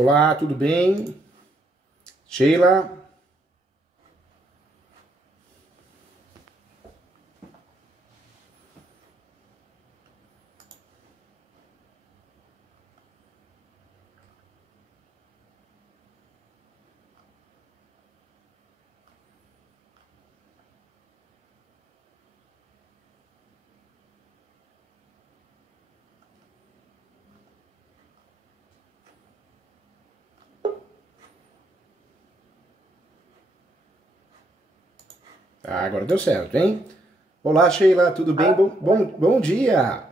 Olá, tudo bem? Sheila? Ah, agora deu certo, hein? Olá, Sheila, tudo bem? Bom dia!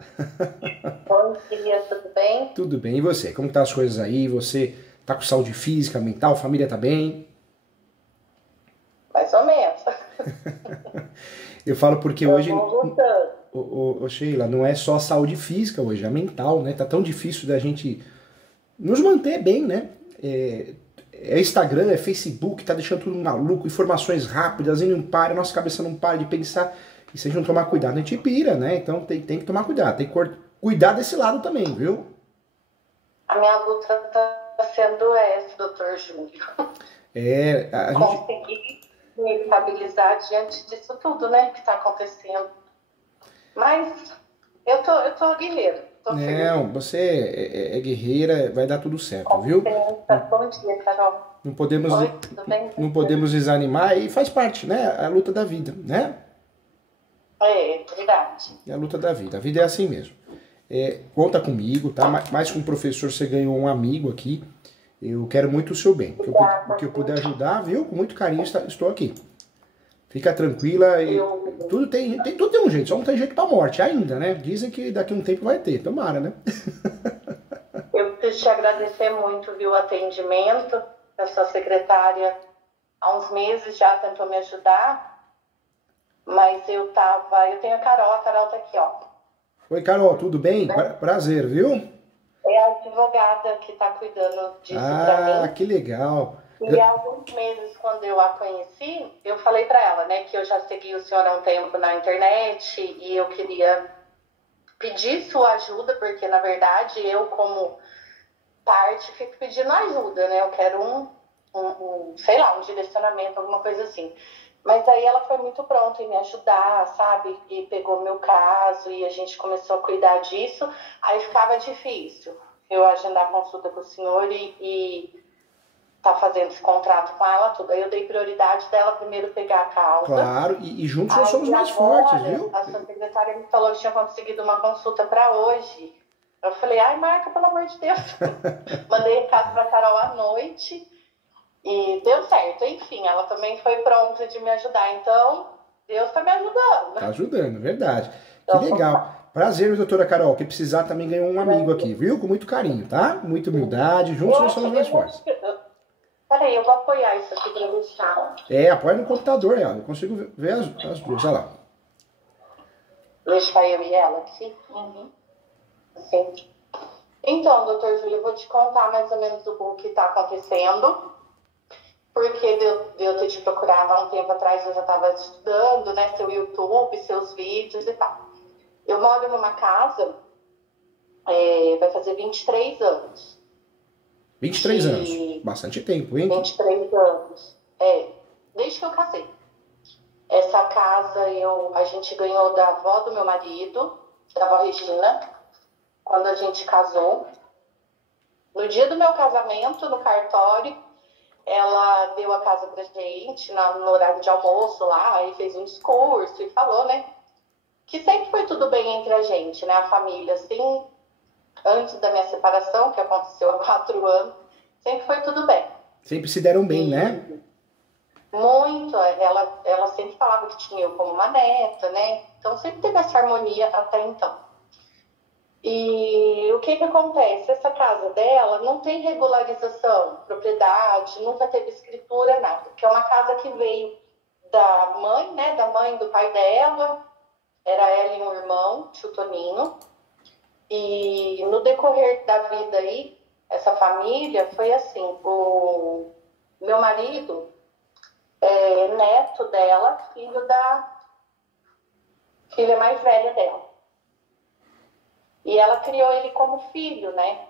Bom dia, tudo bem? Tudo bem, e você? Como tá as coisas aí? Você tá com saúde física, mental? Família tá bem? Mais ou menos. Eu falo porque Eu hoje, vou lutando. Sheila, não é só a saúde física hoje, é a mental, né? Tá tão difícil da gente nos manter bem, né? É Instagram, é Facebook, tá deixando tudo maluco, informações rápidas, e não para, nossa cabeça não para de pensar. E se a gente não tomar cuidado, a gente pira, né? Então tem que tomar cuidado, tem que cuidar desse lado também, viu? A minha luta está sendo essa, doutor Júlio. A gente. Conseguir me estabilizar diante disso tudo, né, que está acontecendo. Mas eu tô guerreira, tô firme. Não, você é guerreira, vai dar tudo certo, viu? Confiança. Não, Bom dia, Carol. não podemos, Oi, tudo bem? não podemos desanimar e faz parte, né? A luta da vida, né? É, verdade. É a luta da vida. A vida é assim mesmo. Conta comigo, tá? Mais que um professor, você ganhou um amigo aqui. Eu quero muito o seu bem. O que Obrigada. eu puder ajudar, viu? Com muito carinho estou aqui. Fica tranquila e Eu, tudo tem um jeito, só não tem jeito pra morte ainda, né? Dizem que daqui a um tempo vai ter, tomara, né? eu preciso te agradecer muito, viu, o atendimento. A sua secretária, há uns meses já tentou me ajudar. Mas eu tenho a Carol tá aqui, ó. Oi, Carol, tudo bem? Né? Prazer, viu? É a advogada que tá cuidando disso pra Ah, mim. que legal. E há alguns meses, quando eu a conheci, eu falei pra ela, né, que eu já segui o senhor há um tempo na internet e eu queria pedir sua ajuda, porque na verdade eu, como parte, fico pedindo ajuda, né? Eu quero sei lá, um direcionamento, alguma coisa assim. Mas aí ela foi muito pronta em me ajudar, sabe? E pegou meu caso e a gente começou a cuidar disso. Aí ficava difícil eu agendar consulta com o senhor e tá fazendo esse contrato com ela, tudo. Aí eu dei prioridade dela primeiro pegar a causa. Claro, e juntos nós somos Aí mais fortes, agora viu? a sua secretária me falou que tinha conseguido uma consulta para hoje. Eu falei, ai, marca, pelo amor de Deus. Mandei recado pra Carol à noite. E deu certo, enfim, ela também foi pronta de me ajudar. Então, Deus está me Tá ajudando. ajudando, verdade. Que Então, legal. Prazer, doutora Carol, que precisar também ganhou um amigo aqui, viu? Com muito carinho, tá? Muita humildade, juntos nós somos mais fortes. Peraí, eu vou apoiar isso aqui para deixar. Apoia no computador, eu consigo ver as duas, olha lá. Deixar eu e ela aqui. Uhum. Assim. Então, doutor Júlio, eu vou te contar mais ou menos o que está acontecendo. Porque de eu ter te procurado há um tempo atrás, eu já estava estudando, né? Seu YouTube, seus vídeos e tal. Eu moro numa casa, vai fazer 23 anos. 23 anos, De bastante tempo, hein? 23 anos. Desde que eu casei. Essa casa a gente ganhou da avó do meu marido, da avó Regina, quando a gente casou. No dia do meu casamento, no cartório, ela deu a casa pra gente no horário de almoço lá, aí fez um discurso e falou, né? Que sempre foi tudo bem entre a gente, né? A família, assim, antes da minha separação, que aconteceu há 4 anos, sempre foi tudo bem. Sempre se deram bem, né? E muito, ela sempre falava que tinha eu como uma neta, né? Então sempre teve essa harmonia até então. E o que acontece? Essa casa dela não tem regularização, propriedade, nunca teve escritura, nada. Porque é uma casa que veio da mãe, né? Da mãe do pai dela, era ela e um irmão, tio Toninho. E no decorrer da vida aí, essa família foi assim, o meu marido é neto dela, filho da filha mais velha dela. E ela criou ele como filho, né?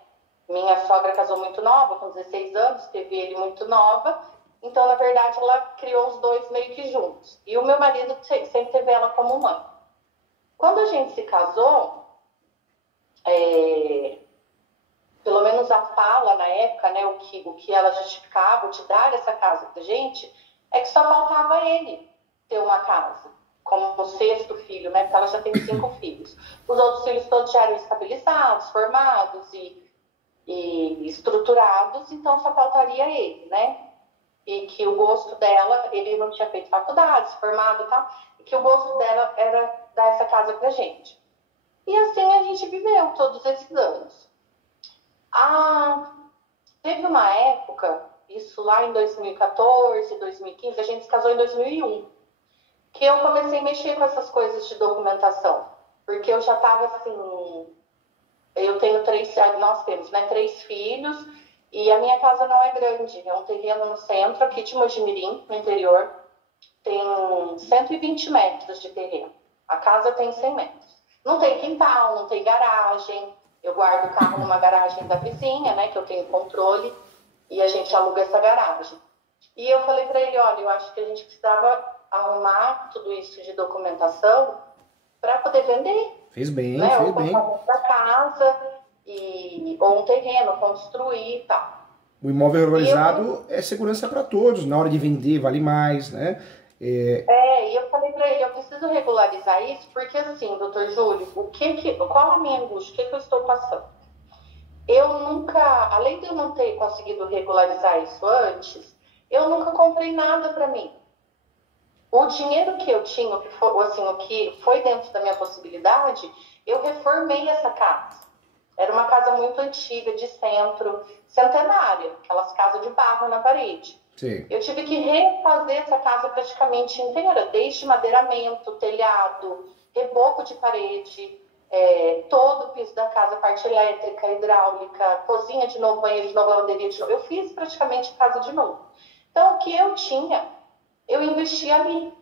Minha sogra casou muito nova, com 16 anos, teve ele muito nova. Então, na verdade, ela criou os dois meio que juntos. E o meu marido sempre teve ela como mãe. Quando a gente se casou, pelo menos a fala na época, né, o que ela justificava de dar essa casa pra gente, é que só faltava ele ter uma casa, como o sexto filho, né, porque ela já tem 5 filhos. Os outros filhos todos já eram estabilizados, formados e estruturados, então só faltaria ele, né? E que o gosto dela, ele não tinha feito faculdade, se formado e tal, e que o gosto dela era dar essa casa pra gente. E assim a gente viveu todos esses anos. Teve uma época, isso lá em 2014, 2015, a gente se casou em 2001, que eu comecei a mexer com essas coisas de documentação, porque eu já estava assim, nós temos, né, 3 filhos, e a minha casa não é grande, é um terreno no centro, aqui de Mojimirim, no interior, tem 120 metros de terreno, a casa tem 100 metros. Não tem quintal, não tem garagem, eu guardo o carro numa garagem da vizinha, né, que eu tenho controle, e a gente aluga essa garagem. E eu falei para ele, olha, eu acho que a gente precisava arrumar tudo isso de documentação para poder vender. Fez bem, né? fez Ou bem. comprar outra casa, ou um terreno, construir e tal. O imóvel regularizado é segurança para todos, na hora de vender vale mais, né? E eu falei para ele, eu preciso regularizar isso, porque assim, doutor Júlio, qual a minha angústia, o que eu estou passando? Eu nunca, além de eu não ter conseguido regularizar isso antes, eu nunca comprei nada para mim. O dinheiro que eu tinha, o que foi dentro da minha possibilidade, eu reformei essa casa. Era uma casa muito antiga, de centro, centenária, aquelas casas de barro na parede. Sim. Eu tive que refazer essa casa praticamente inteira, desde madeiramento, telhado, reboco de parede, todo o piso da casa, parte elétrica, hidráulica, cozinha de novo, banheiro de novo, lavanderia de novo. Eu fiz praticamente casa de novo. Então, o que eu tinha, eu investi ali,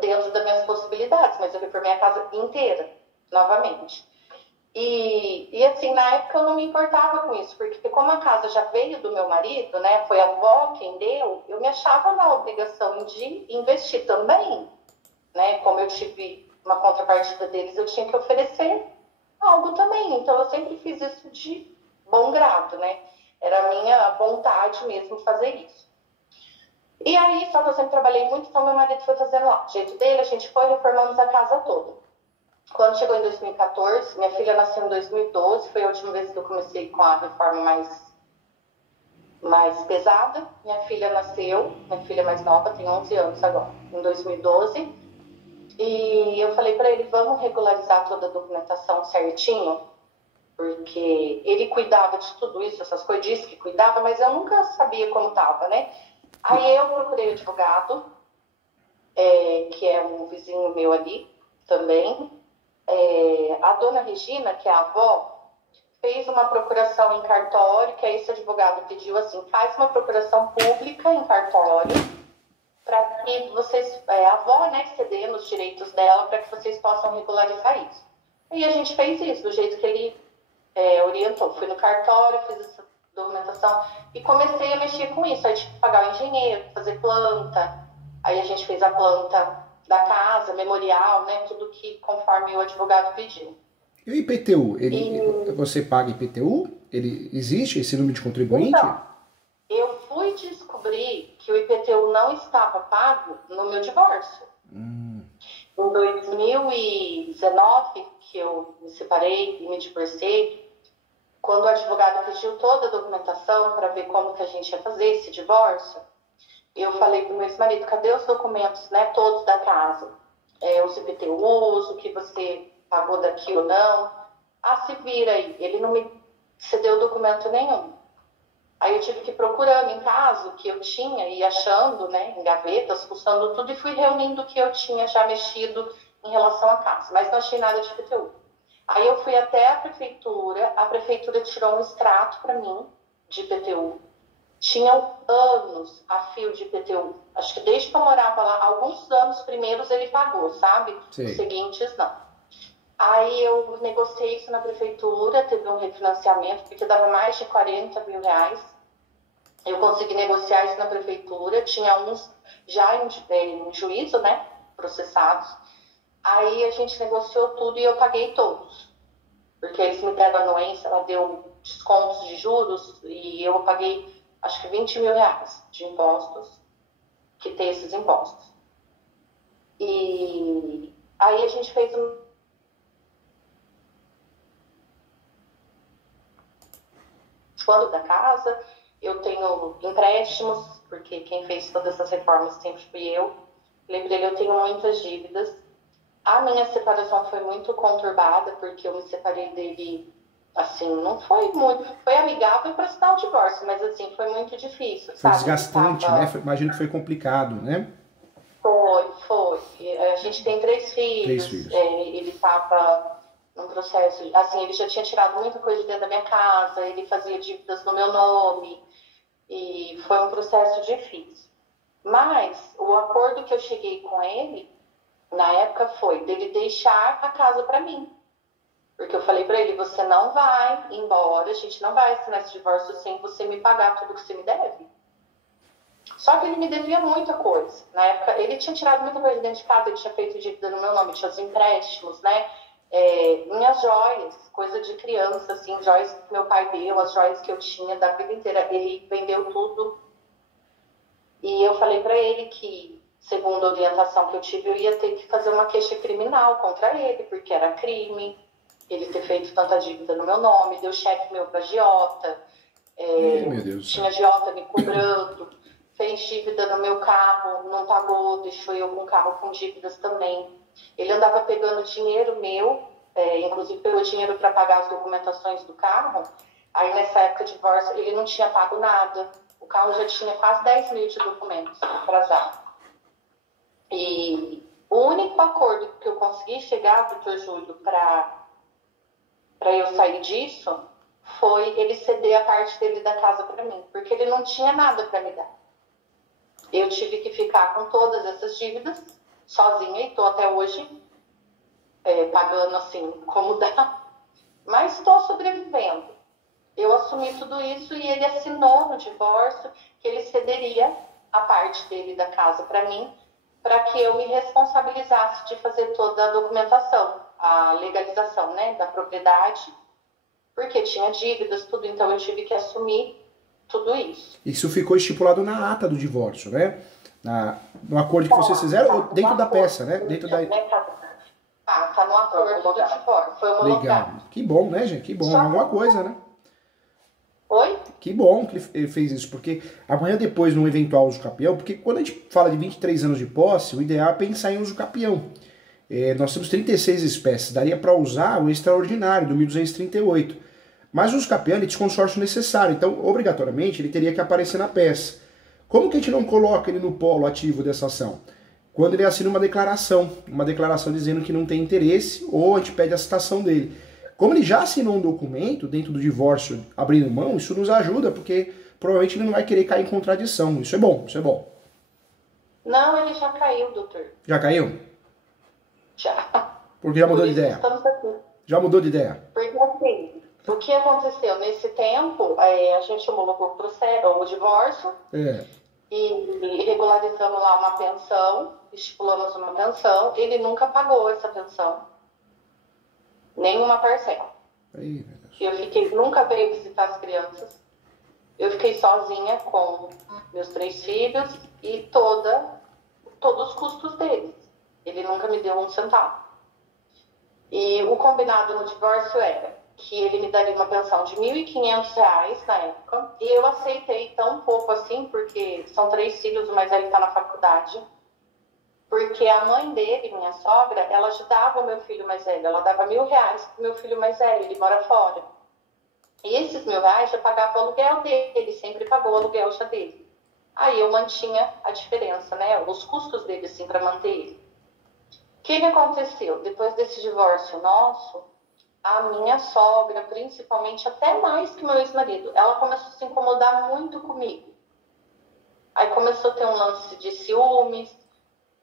dentro das minhas possibilidades, mas eu reformei a casa inteira, novamente. E assim, na época eu não me importava com isso, porque como a casa já veio do meu marido, né, foi a avó quem deu, eu me achava na obrigação de investir também, né, como eu tive uma contrapartida deles, eu tinha que oferecer algo também, então eu sempre fiz isso de bom grado, né, era a minha vontade mesmo fazer isso. E aí, só que eu sempre trabalhei muito, então meu marido foi fazendo lá, do jeito dele, a gente foi reformando a casa toda. Quando chegou em 2014, minha filha nasceu em 2012, foi a última vez que eu comecei com a reforma mais pesada. Minha filha nasceu, minha filha mais nova, tem 11 anos agora, em 2012. E eu falei para ele, vamos regularizar toda a documentação certinho, porque ele cuidava de tudo isso, essas coisas, disse que cuidava, mas eu nunca sabia como estava, né? Aí eu procurei o advogado, que é um vizinho meu ali também. A dona Regina, que é a avó, fez uma procuração em cartório, que aí esse advogado pediu assim, faz uma procuração pública em cartório, para que vocês, a avó, né, ceder nos direitos dela, para que vocês possam regularizar isso. E a gente fez isso, do jeito que ele orientou. Fui no cartório, fiz essa documentação e comecei a mexer com isso. Aí tive que pagar o engenheiro, fazer planta, aí a gente fez a planta da casa, memorial, né, tudo que conforme o advogado pediu. E o IPTU? Você paga IPTU? Ele existe esse número de contribuinte? Então, eu fui descobrir que o IPTU não estava pago no meu divórcio. Em 2019, que eu me separei e me divorciei, quando o advogado pediu toda a documentação para ver como que a gente ia fazer esse divórcio, eu falei para o meu ex-marido, cadê os documentos, né, todos da casa? Os IPTUs, o que você pagou daqui ou não. Se vira aí. Ele não me cedeu documento nenhum. Aí eu tive que ir procurando em casa o que eu tinha e achando, né, em gavetas, fuçando tudo e fui reunindo o que eu tinha já mexido em relação à casa. Mas não achei nada de IPTU. Aí eu fui até a prefeitura tirou um extrato para mim de IPTU. Tinham anos a fio de IPTU. Acho que desde que eu morava lá, alguns anos primeiros ele pagou, sabe? Sim. Os seguintes não. Aí eu negociei isso na prefeitura, teve um refinanciamento, porque dava mais de 40 mil reais. Eu consegui negociar isso na prefeitura, tinha uns já em juízo, né, processados. Aí a gente negociou tudo e eu paguei todos. Porque eles me deram a anuência, ela deu descontos de juros e eu paguei acho que 20 mil reais de impostos, que tem esses impostos. E aí a gente fez um quando da casa, eu tenho empréstimos, porque quem fez todas essas reformas sempre fui eu. Lembrei, eu tenho muitas dívidas. A minha separação foi muito conturbada, porque eu me separei dele, assim, não foi muito, foi amigável para assinar o divórcio, mas assim, foi muito difícil, Foi sabe? Ele desgastante, né? tava... Imagino que foi complicado, né? Foi. A gente tem 3 Três filhos, filhos. ele estava num processo, assim, ele já tinha tirado muita coisa de dentro da minha casa, ele fazia dívidas no meu nome, e foi um processo difícil. Mas o acordo que eu cheguei com ele, na época, foi dele deixar a casa para mim. Porque eu falei para ele, você não vai embora, a gente não vai assinar esse divórcio sem você me pagar tudo que você me deve. Só que ele me devia muita coisa. Na época, ele tinha tirado muita coisa dentro de casa, ele tinha feito dívida no meu nome, tinha os empréstimos, né? Minhas joias, coisa de criança, assim, joias que meu pai deu, as joias que eu tinha da vida inteira, ele vendeu tudo. E eu falei para ele que, segundo a orientação que eu tive, eu ia ter que fazer uma queixa criminal contra ele, porque era crime ele ter feito tanta dívida no meu nome, deu cheque meu para agiota, Meu Deus do tinha céu. agiota me cobrando, fez dívida no meu carro, não pagou, deixou eu com o carro com dívidas também. Ele andava pegando dinheiro meu, inclusive pegou dinheiro para pagar as documentações do carro. Aí nessa época de divórcio ele não tinha pago nada. O carro já tinha quase 10 mil de documentos atrasados. E o único acordo que eu consegui chegar, doutor Júlio, para eu sair disso, foi ele ceder a parte dele da casa para mim, porque ele não tinha nada para me dar. Eu tive que ficar com todas essas dívidas sozinha e estou até hoje pagando assim como dá, mas estou sobrevivendo. Eu assumi tudo isso e ele assinou no divórcio que ele cederia a parte dele da casa para mim, para que eu me responsabilizasse de fazer toda a documentação, a legalização, né, da propriedade, porque tinha dívidas, tudo, então eu tive que assumir tudo isso. Isso ficou estipulado na ata do divórcio, né? No acordo que vocês fizeram, ou dentro da peça, né? Dentro da... Tá no acordo do divórcio, foi homologado. Legal. Que bom, né, gente? Que bom. É alguma coisa, né? Oi? Que bom que ele fez isso, porque amanhã depois, num eventual uso capião, porque quando a gente fala de 23 anos de posse, o ideal é pensar em uso capião. Nós temos 36 espécies, daria para usar o extraordinário, do 1238. Mas o uso capião ele tinha consórcio necessário, então obrigatoriamente ele teria que aparecer na peça. Como que a gente não coloca ele no polo ativo dessa ação? Quando ele assina uma declaração dizendo que não tem interesse, ou a gente pede a citação dele. Como ele já assinou um documento dentro do divórcio abrindo mão, isso nos ajuda, porque provavelmente ele não vai querer cair em contradição. Isso é bom, isso é bom. Não, ele já caiu, doutor. Já caiu? Já. Porque já mudou de ideia? Estamos aqui. Já mudou de ideia? Porque assim, o que aconteceu? Nesse tempo, a gente homologou o divórcio e regularizamos lá uma pensão, estipulamos uma pensão. Ele nunca pagou essa pensão, nenhuma parcela. Aí, meu Deus. Eu fiquei, nunca veio visitar as crianças. Eu fiquei sozinha com meus 3 filhos e todos os custos deles. Ele nunca me deu um centavo. E o combinado no divórcio era que ele me daria uma pensão de R$ 1.500 na época. E eu aceitei tão pouco assim, porque são 3 filhos, mas ele está na faculdade. Porque a mãe dele, minha sogra, ela ajudava o meu filho mais velho. Ela dava R$ 1.000 pro meu filho mais velho, ele mora fora. E esses R$ 1.000 já pagava o aluguel dele, ele sempre pagou o aluguel já dele. Aí eu mantinha a diferença, né? Os custos dele, assim, para manter ele. O que aconteceu? Depois desse divórcio nosso, a minha sogra, principalmente, até mais que meu ex-marido, ela começou a se incomodar muito comigo. Aí começou a ter um lance de ciúmes,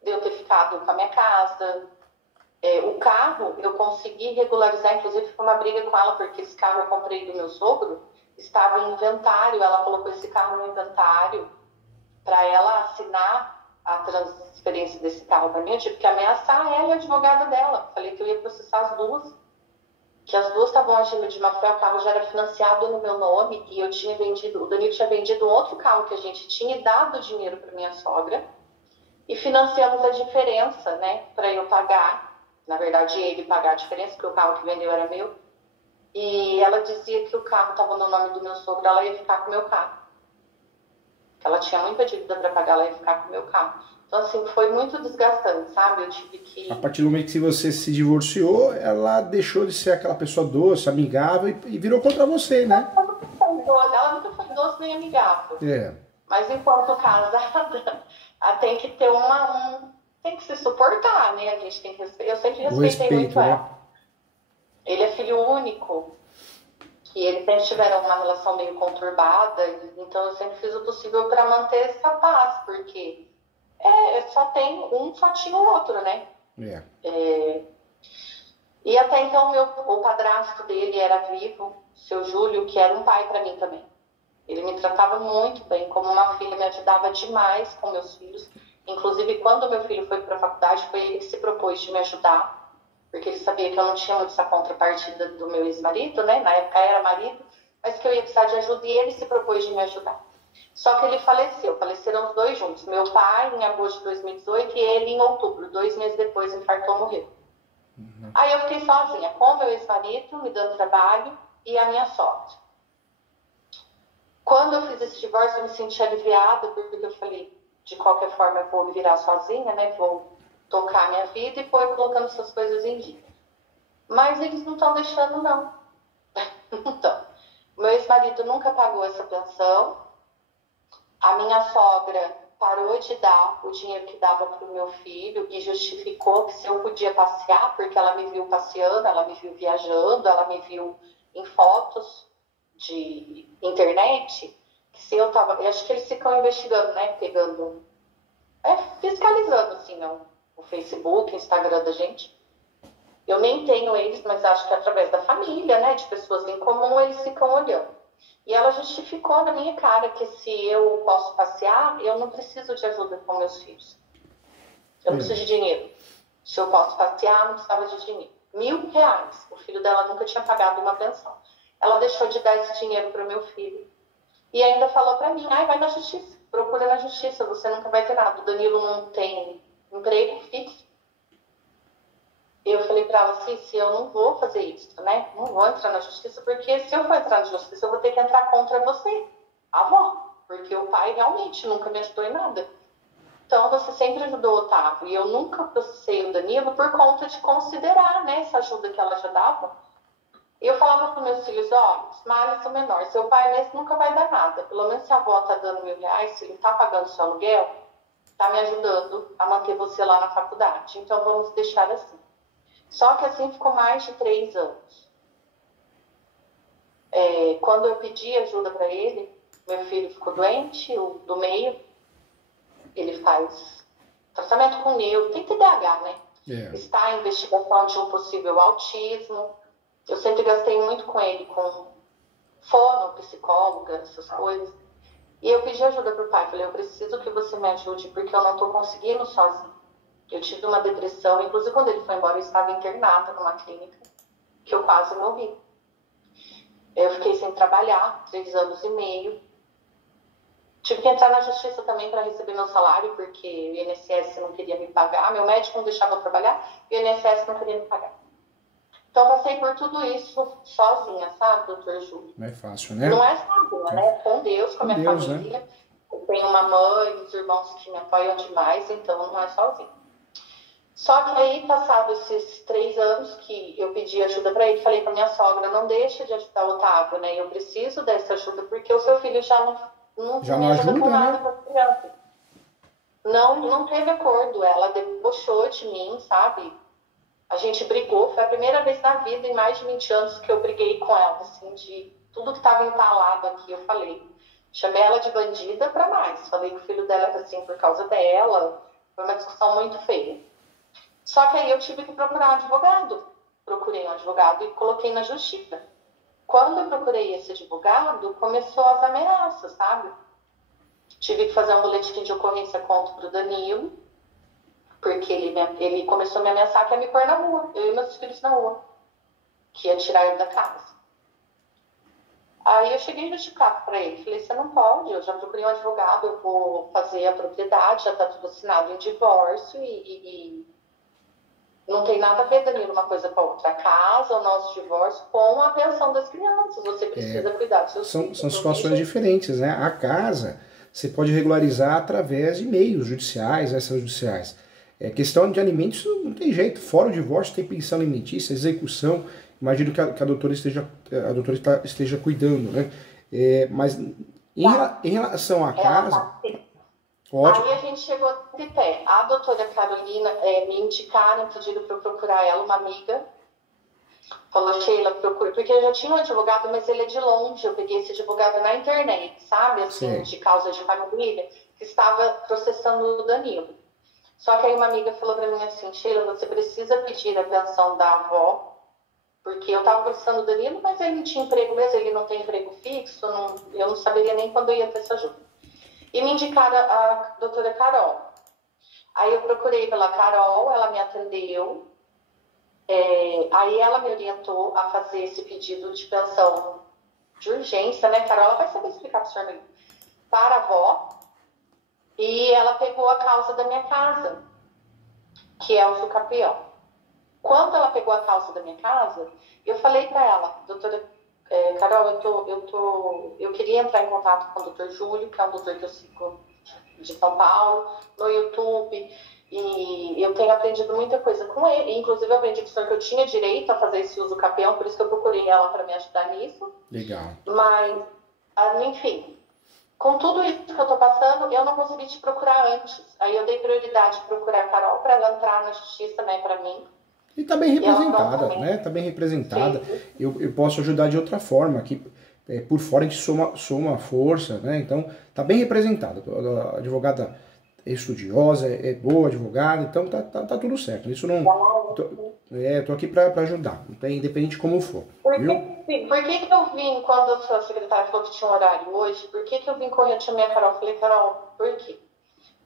de eu ter ficado com a minha casa, O carro eu consegui regularizar, inclusive foi uma briga com ela, porque esse carro eu comprei do meu sogro, estava em inventário, ela colocou esse carro no inventário para ela assinar a transferência desse carro para mim. Eu tive que ameaçar ela e a advogada dela. Falei que eu ia processar as duas, que as duas estavam agindo de má fé, o carro já era financiado no meu nome e eu tinha vendido, o Danilo tinha vendido outro carro que a gente tinha e dado dinheiro para minha sogra e financiamos a diferença, né, para eu pagar. Na verdade, ele pagar a diferença, porque o carro que vendeu era meu. E ela dizia que o carro estava no nome do meu sogro, ela ia ficar com o meu carro. Que ela tinha muita dívida para pagar, ela ia ficar com o meu carro. Então, assim, foi muito desgastante, sabe? Eu tive que... A partir do momento que você se divorciou, ela deixou de ser aquela pessoa doce, amigável e virou contra você, né? Ela nunca foi doce nem amigável. Mas enquanto casada, ela tem que ter tem que se suportar, né? A gente tem que eu sempre respeitei muito ela. Ele é filho único, e eles sempre tiveram uma relação meio conturbada, então eu sempre fiz o possível para manter essa paz, porque só tinha o outro, né? E até então o padrasto dele era vivo, o seu Júlio, que era um pai para mim também. Ele me tratava muito bem, como uma filha, me ajudava demais com meus filhos. Inclusive, quando meu filho foi para a faculdade, foi ele que se propôs de me ajudar, porque ele sabia que eu não tinha muito essa contrapartida do meu ex-marido, né? Na época era marido, mas que eu ia precisar de ajuda e ele se propôs de me ajudar. Só que ele faleceram os dois juntos. Meu pai em agosto de 2018 e ele em outubro, 2 meses depois, infartou, morreu. Aí eu fiquei sozinha, com meu ex-marido, me dando trabalho, e a minha sogra. Quando eu fiz esse divórcio, eu me senti aliviada, porque eu falei, de qualquer forma eu vou me virar sozinha, né? Vou tocar a minha vida e for colocando essas coisas em dia. Mas eles não estão deixando, não. Então, meu ex-marido nunca pagou essa pensão. A minha sogra parou de dar o dinheiro que dava para o meu filho e justificou que se eu podia passear, porque ela me viu passeando, ela me viu viajando, ela me viu em fotos de internet, que se eu tava... Eu acho que eles ficam investigando, né? Fiscalizando, assim, o Facebook, o Instagram da gente. Eu nem tenho eles, mas acho que através da família, né? De pessoas em comum, eles ficam olhando. E ela justificou na minha cara que se eu posso passear, eu não preciso de ajuda com meus filhos. Eu não preciso de dinheiro. Se eu posso passear, não precisava de dinheiro. R$1.000. O filho dela nunca tinha pagado uma pensão. Ela deixou de dar esse dinheiro para o meu filho. E ainda falou para mim, vai na justiça. Procura na justiça, você nunca vai ter nada. O Danilo não tem emprego fixo. Eu falei para ela, se eu não vou fazer isso, né? Não vou entrar na justiça, porque se eu for entrar na justiça, eu vou ter que entrar contra você, a avó. Porque o pai realmente nunca me ajudou em nada. Então, você sempre ajudou o Otávio. E eu nunca processei o Danilo por conta de considerar, né, essa ajuda que ela já dava. E eu falava para meus filhos, os males são menores. Seu pai mesmo nunca vai dar nada. Pelo menos se a avó está dando R$1.000, se ele está pagando seu aluguel, está me ajudando a manter você lá na faculdade. Então, vamos deixar assim. Só que assim ficou mais de 3 anos. Quando eu pedi ajuda para ele, meu filho ficou doente, o do meio. Ele faz tratamento com neuro, tem TDAH, né? Está em investigação de um possível autismo. Eu sempre gastei muito com ele, com fono, psicóloga, essas coisas. E eu pedi ajuda pro pai. Falei, eu preciso que você me ajude, porque eu não tô conseguindo sozinho. Eu tive uma depressão, inclusive quando ele foi embora, eu estava internada numa clínica, que eu quase morri. Eu fiquei sem trabalhar, 3 anos e meio. Tive que entrar na justiça também para receber meu salário, porque o INSS não queria me pagar. Meu médico não deixava eu trabalhar, e o INSS não queria me pagar. Então, eu passei por tudo isso sozinha, sabe, doutor Júlio? Não é fácil, né? Não é sozinha, né? Com Deus, com a minha família. Né? Eu tenho uma mãe, os irmãos que me apoiam demais, então não é sozinha. Só que aí, passados esses 3 anos que eu pedi ajuda para ele, falei para minha sogra, não deixa de ajudar o Otávio, né? Eu preciso dessa ajuda, porque o seu filho já não me ajuda com nada com a criança. Não teve acordo, ela debochou de mim, sabe? A gente brigou, foi a primeira vez na vida, em mais de 20 anos, que eu briguei com ela, assim, de tudo que estava entalado aqui, eu falei. Chamei ela de bandida para mais, falei que o filho dela era assim por causa dela, foi uma discussão muito feia. Só que aí eu tive que procurar um advogado. Procurei um advogado e coloquei na justiça. Quando eu procurei esse advogado, começou as ameaças, sabe? Tive que fazer um boletim de ocorrência contra o Danilo, porque ele começou a me ameaçar que ia me pôr na rua, eu e meus filhos na rua, que ia tirar ele da casa. Aí eu cheguei no justificar para ele, falei, você não pode, eu já procurei um advogado, eu vou fazer a propriedade, já está tudo assinado em divórcio e não tem nada a ver, Danilo, uma coisa com a outra. A casa, o nosso divórcio, com a pensão das crianças, você precisa cuidar dos seus filhos. São situações diferentes, né? A casa você pode regularizar através de meios judiciais, extrajudiciais. Questão de alimentos não tem jeito, fora o divórcio tem pensão alimentícia, execução. Imagino que a doutora esteja cuidando, né? Mas em relação à casa... Ótimo. Aí a gente chegou de pé. A doutora Carolina me indicaram, pediram para eu procurar ela, uma amiga. Falou, Sheila, procura. Porque eu já tinha um advogado, mas ele é de longe. Eu peguei esse advogado na internet, sabe? Assim, de causa de família, que estava processando o Danilo. Só que aí uma amiga falou para mim assim, Sheila, você precisa pedir a pensão da avó, porque eu estava processando o Danilo, mas ele não tinha emprego mesmo, ele não tem emprego fixo, eu não saberia nem quando eu ia ter essa ajuda. E me indicaram a doutora Carol. Aí eu procurei pela Carol, ela me atendeu. Aí ela me orientou a fazer esse pedido de pensão de urgência, né, Carol? Ela vai saber explicar para o senhor mesmo. Para a avó. E ela pegou a causa da minha casa, que é o Sucapião. Quando ela pegou a causa da minha casa, eu falei para ela, doutora Carol, eu queria entrar em contato com o doutor Júlio, que é um doutor que eu sigo de São Paulo, no YouTube, e eu tenho aprendido muita coisa com ele. Inclusive, eu aprendi com o senhor que eu tinha direito a fazer esse uso capião, por isso que eu procurei ela para me ajudar nisso. Legal. Mas, enfim, com tudo isso que eu tô passando, eu não consegui te procurar antes. Aí eu dei prioridade de procurar a Carol para ela entrar na justiça, né, para mim. E tá bem representada, né? Tá bem representada. Eu posso ajudar de outra forma, aqui por fora a gente soma força, né? Então tá bem representada. A advogada é estudiosa, é boa advogada, então tá tudo certo. Isso não. Tô aqui para ajudar, independente de como for. Por que eu vim, quando a sua secretária falou que tinha um horário hoje, por que eu vim correndo chamar a Carol? Eu falei, Carol, por quê?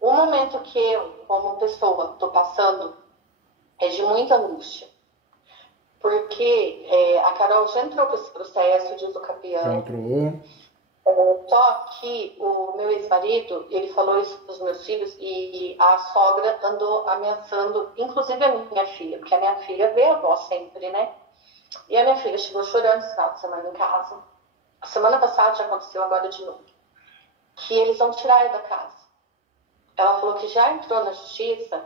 O momento que eu, como pessoa, tô passando é de muita angústia. Porque a Carol já entrou para esse processo de uso capião. Já entrou. Só que o meu ex-marido, ele falou isso para os meus filhos e a sogra andou ameaçando, inclusive a minha filha, porque a minha filha vê a avó sempre, né? E a minha filha chegou chorando esse final de semana em casa. A semana passada já aconteceu, agora de novo. Que eles vão tirar ela da casa. Ela falou que já entrou na justiça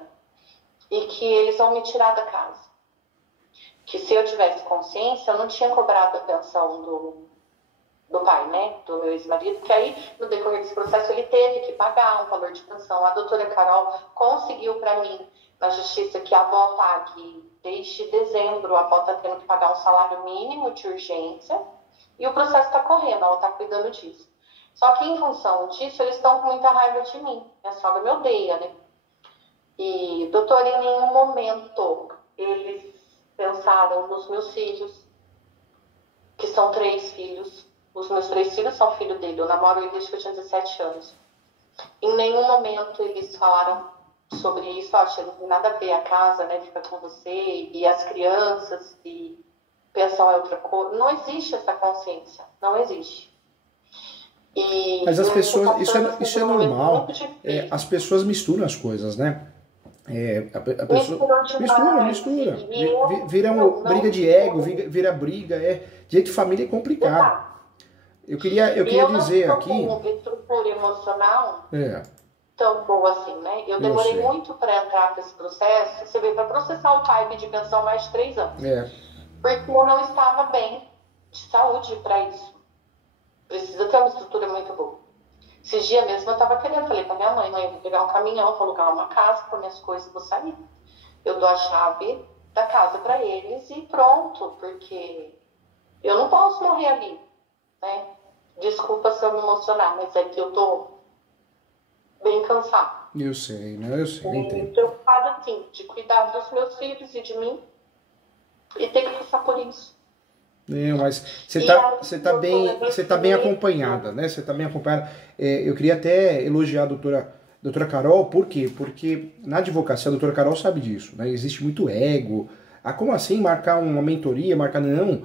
e que eles vão me tirar da casa. Que se eu tivesse consciência, eu não tinha cobrado a pensão do pai, né? Do meu ex-marido, que aí, no decorrer desse processo, ele teve que pagar um valor de pensão. A doutora Carol conseguiu para mim, na justiça, que a avó pague desde dezembro. A avó está tendo que pagar um salário mínimo de urgência e o processo está correndo, ela está cuidando disso. Só que, em função disso, eles estão com muita raiva de mim. Minha sogra me odeia, né? E, doutor, em nenhum momento eles pensaram nos meus filhos, que são 3 filhos. Os meus 3 filhos são filho dele. Eu namoro ele desde que eu tinha 17 anos. Em nenhum momento eles falaram sobre isso. Acho que não tem nada a ver a casa, né? Fica com você e as crianças e pensão é outra coisa. Não existe essa consciência. Não existe. Mas as pessoas, isso é normal. As pessoas misturam as coisas, né? A pessoa mistura. Vira uma briga de ego, vira briga. Direito de família é complicado. Eu queria dizer aqui. Eu não tenho estrutura emocional tão boa assim, né? Eu demorei muito para entrar nesse processo. Você vê, para processar o pai e pedir pensão mais de 3 anos. Porque eu não estava bem de saúde para isso. Precisa ter uma estrutura muito boa. Esses dias mesmo eu estava querendo, falei pra minha mãe, eu vou pegar um caminhão, vou alugar uma casa, pôr minhas coisas e vou sair. Eu dou a chave da casa para eles e pronto, porque eu não posso morrer ali, né? Desculpa se eu me emocionar, mas é que eu tô bem cansada. Eu sei, eu entendo. Preocupada assim, de cuidar dos meus filhos e de mim, e ter que passar por isso. Não, mas você tá bem também. acompanhada, né? Você tá bem acompanhada. Eu queria até elogiar a doutora Carol, por quê? Porque na advocacia a doutora Carol sabe disso, né? Existe muito ego. Ah, como assim marcar uma mentoria, marcar não?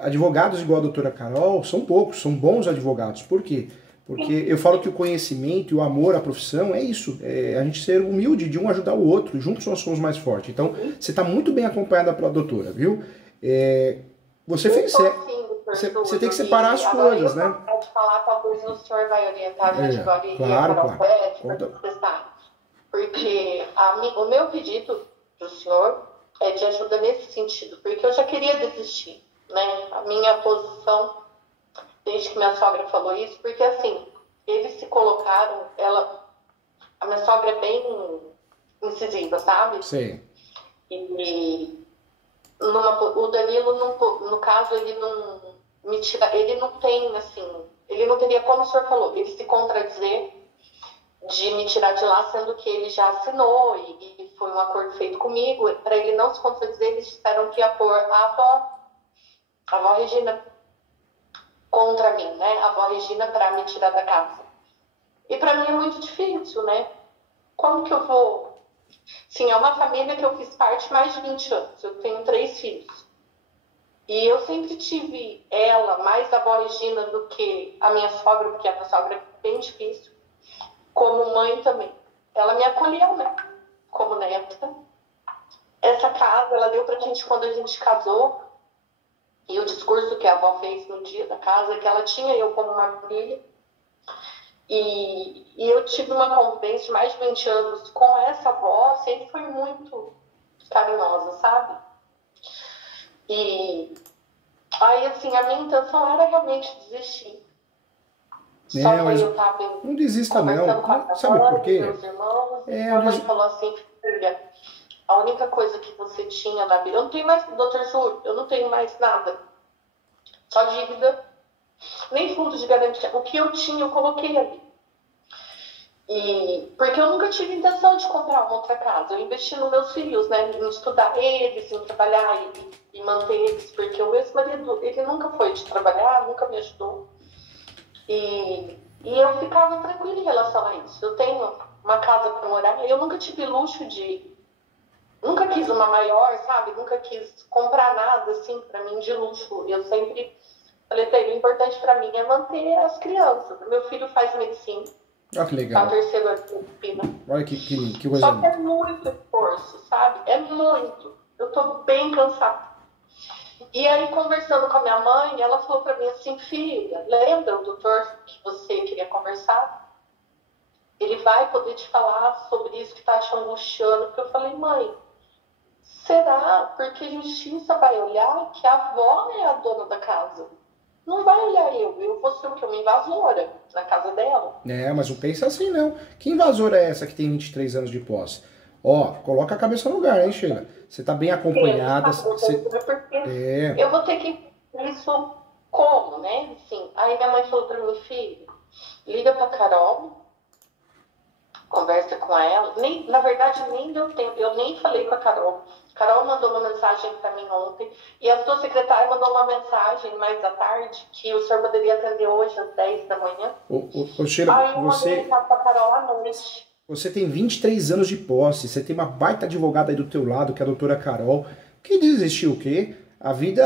Advogados igual a doutora Carol são poucos, são bons advogados. Por quê? Porque eu falo que o conhecimento e o amor à profissão é isso, a gente ser humilde de um ajudar o outro, juntos nós somos mais fortes. Então, você está muito bem acompanhada pela doutora, viu? Você fez certo. Você tem que separar as coisas, né? Pode falar, talvez o senhor vai orientar a gente agora e claro, a Carol Pérez, Conta. para testar. Porque o meu pedido do senhor é de ajuda nesse sentido, porque eu já queria desistir, né? A minha posição, desde que minha sogra falou isso, porque assim, eles se colocaram, a minha sogra é bem incisiva, sabe? Sim. E o Danilo, no caso, ele não me tira, ele não tem, assim, ele não teria, como o senhor falou, ele se contradizer de me tirar de lá, sendo que ele já assinou e foi um acordo feito comigo. Para ele não se contradizer, eles disseram que ia pôr a avó Regina contra mim, né? A avó Regina para me tirar da casa. E para mim é muito difícil, né? Como que eu vou... Sim, é uma família que eu fiz parte mais de 20 anos. Eu tenho 3 filhos. E eu sempre tive ela, mais a avó Regina do que a minha sogra, porque a minha sogra é bem difícil. Como mãe também. Ela me acolheu, né? Como neta. Essa casa, ela deu pra gente quando a gente casou. E o discurso que a avó fez no dia da casa é que ela tinha eu como uma filha. E eu tive uma convivência de mais de 20 anos com essa avó, sempre foi muito carinhosa, sabe? E aí, assim, a minha intenção era realmente desistir. Só que aí eu tava não desista conversando com a minha Sabe por quê? meus irmãos, e minha mãe falou assim, filha, a única coisa que você tinha na vida, eu não tenho mais, doutor Júlio, eu não tenho mais nada. Só dívida, nem fundo de garantia. O que eu tinha, eu coloquei ali. Porque eu nunca tive intenção de comprar uma outra casa. Eu investi nos meus filhos, né? Em estudar eles, em trabalhar e manter eles. Porque o meu ex-marido, ele nunca foi de trabalhar, nunca me ajudou. E eu ficava tranquila em relação a isso. Eu tenho uma casa para morar. Eu nunca tive luxo de... Nunca quis uma maior, sabe? Nunca quis comprar nada, assim, para mim, de luxo. Eu sempre falei, o importante para mim é manter as crianças. Meu filho faz medicina. Olha que legal. Tá terceiro ano de medicina. Olha que coisa. Só que é muito esforço, sabe? É muito. Eu tô bem cansada. E aí, conversando com a minha mãe, ela falou pra mim assim, filha, lembra o doutor que você queria conversar? Ele vai poder te falar sobre isso que tá te angustiando. Porque eu falei, mãe, será? Porque a justiça vai olhar que a avó é a dona da casa. Não vai olhar eu vou ser o quê? Uma invasora na casa dela. Mas não pensa assim, não. Que invasora é essa que tem 23 anos de posse? Ó, coloca a cabeça no lugar, hein, Sheila? Você tá bem acompanhada. Eu vou ter que... Isso como, né? Assim, aí minha mãe falou pra mim, filho, liga pra Carol, conversa com ela. Na verdade, nem deu tempo. Eu nem falei com a Carol. Carol mandou uma mensagem para mim ontem e a sua secretária mandou uma mensagem mais à tarde que o senhor poderia atender hoje às 10 da manhã. Sheila, aí eu mandei pra Carol à noite. Você tem 23 anos de posse, você tem uma baita advogada aí do teu lado, que é a doutora Carol. Que desistiu o quê? A vida...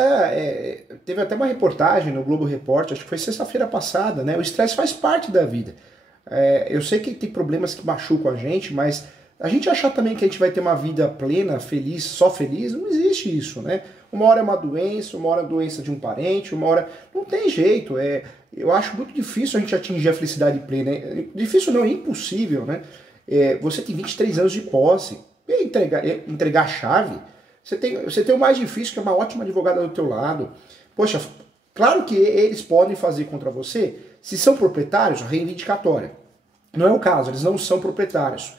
Teve até uma reportagem no Globo Repórter, acho que foi sexta-feira passada, né? O estresse faz parte da vida. Eu sei que tem problemas que machucam a gente, mas... A gente achar também que a gente vai ter uma vida plena, feliz, só feliz, não existe isso, né? Uma hora é uma doença, uma hora é a doença de um parente, uma hora... Não tem jeito, eu acho muito difícil a gente atingir a felicidade plena. Difícil não, é impossível, né? Você tem 23 anos de posse, entregar a chave, você tem o mais difícil, que é uma ótima advogada do teu lado. Poxa, claro que eles podem fazer contra você, se são proprietários, reivindicatória. Não é o caso, eles não são proprietários.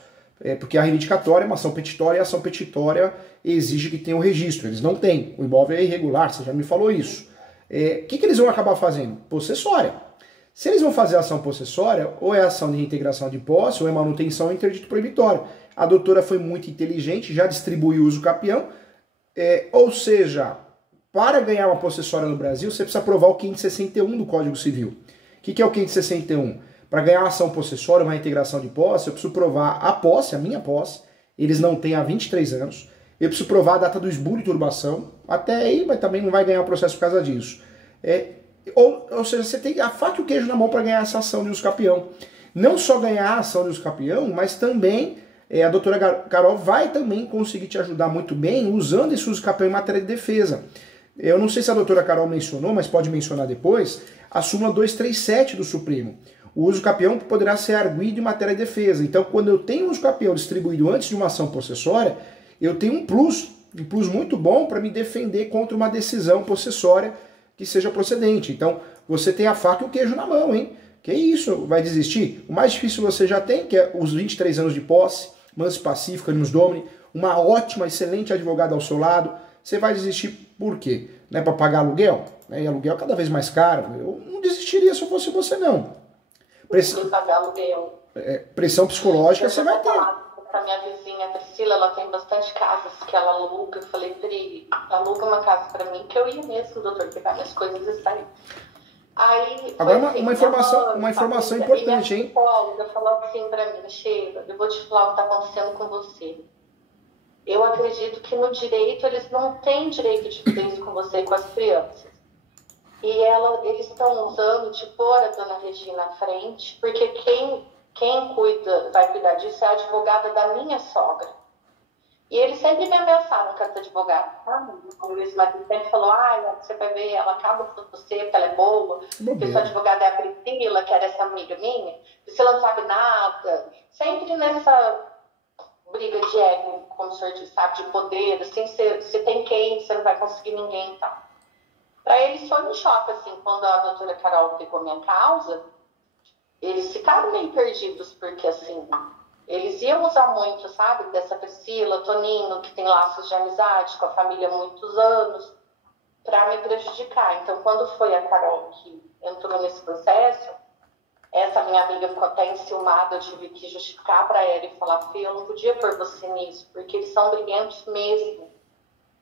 Porque a reivindicatória é uma ação petitória e a ação petitória exige que tenha um registro. Eles não têm. O imóvel é irregular, você já me falou isso. O que eles vão acabar fazendo? Possessória. Se eles vão fazer ação possessória, ou é ação de reintegração de posse, ou é manutenção ou interdito proibitório. A doutora foi muito inteligente, já distribuiu o uso capião, ou seja, para ganhar uma possessória no Brasil, você precisa provar o 561 do Código Civil. O que é o 561? Para ganhar uma ação possessória, uma reintegração de posse, eu preciso provar a posse, a minha posse, eles não têm há 23 anos, eu preciso provar a data do esbulho e turbação, até aí, mas também não vai ganhar o processo por causa disso. Ou seja, você tem a faca e o queijo na mão para ganhar essa ação de uso capião. Não só ganhar a ação de uso capião, mas também a doutora Carol vai também conseguir te ajudar muito bem usando esse uso capião em matéria de defesa. Eu não sei se a doutora Carol mencionou, mas pode mencionar depois, a súmula 237 do Supremo. O uso capião poderá ser arguido em matéria de defesa. Então, quando eu tenho o uso capião distribuído antes de uma ação possessória, eu tenho um plus muito bom para me defender contra uma decisão possessória que seja procedente. Então, você tem a faca e o queijo na mão, hein? Que isso, vai desistir? O mais difícil você já tem, que é os 23 anos de posse, manso pacífica, nos domine, uma ótima, excelente advogada ao seu lado. Você vai desistir por quê? Não é para pagar aluguel? E aluguel cada vez mais caro. Eu não desistiria se eu fosse você, não. Pagar aluguel. Pressão psicológica você vai ter. A minha vizinha Priscila, ela tem bastante casas que ela aluga. Eu falei, Pri, aluga uma casa para mim, que eu ia mesmo, doutor, pegar minhas coisas e sair. Aí, agora assim, uma informação importante, hein? A psicóloga falou assim para mim, Sheila, eu vou te falar o que está acontecendo com você. Eu acredito que no direito eles não têm direito de fazer isso com você e com as crianças. E eles estão usando de pôr a dona Regina à frente, porque quem vai cuidar disso é a advogada da minha sogra. E eles sempre me ameaçaram com essa advogada. O Luiz Matheus sempre falou, você vai ver, ela acaba com você, porque ela é boa. Porque sua advogada é a Priscila, que era essa amiga minha. Priscila não sabe nada. Sempre nessa briga de ego, como o senhor disse, sabe, de poder, assim, você tem quem, você não vai conseguir ninguém e tal. Para eles foi um choque, assim, quando a doutora Carol pegou minha causa, eles ficaram meio perdidos, porque, assim, eles iam usar muito, sabe, dessa Priscila, Tonino, que tem laços de amizade com a família há muitos anos, para me prejudicar. Então, quando foi a Carol que entrou nesse processo, essa minha amiga ficou até enciumada, eu tive que justificar para ela e falar, Fê, eu não podia pôr você nisso, porque eles são briguentos mesmo.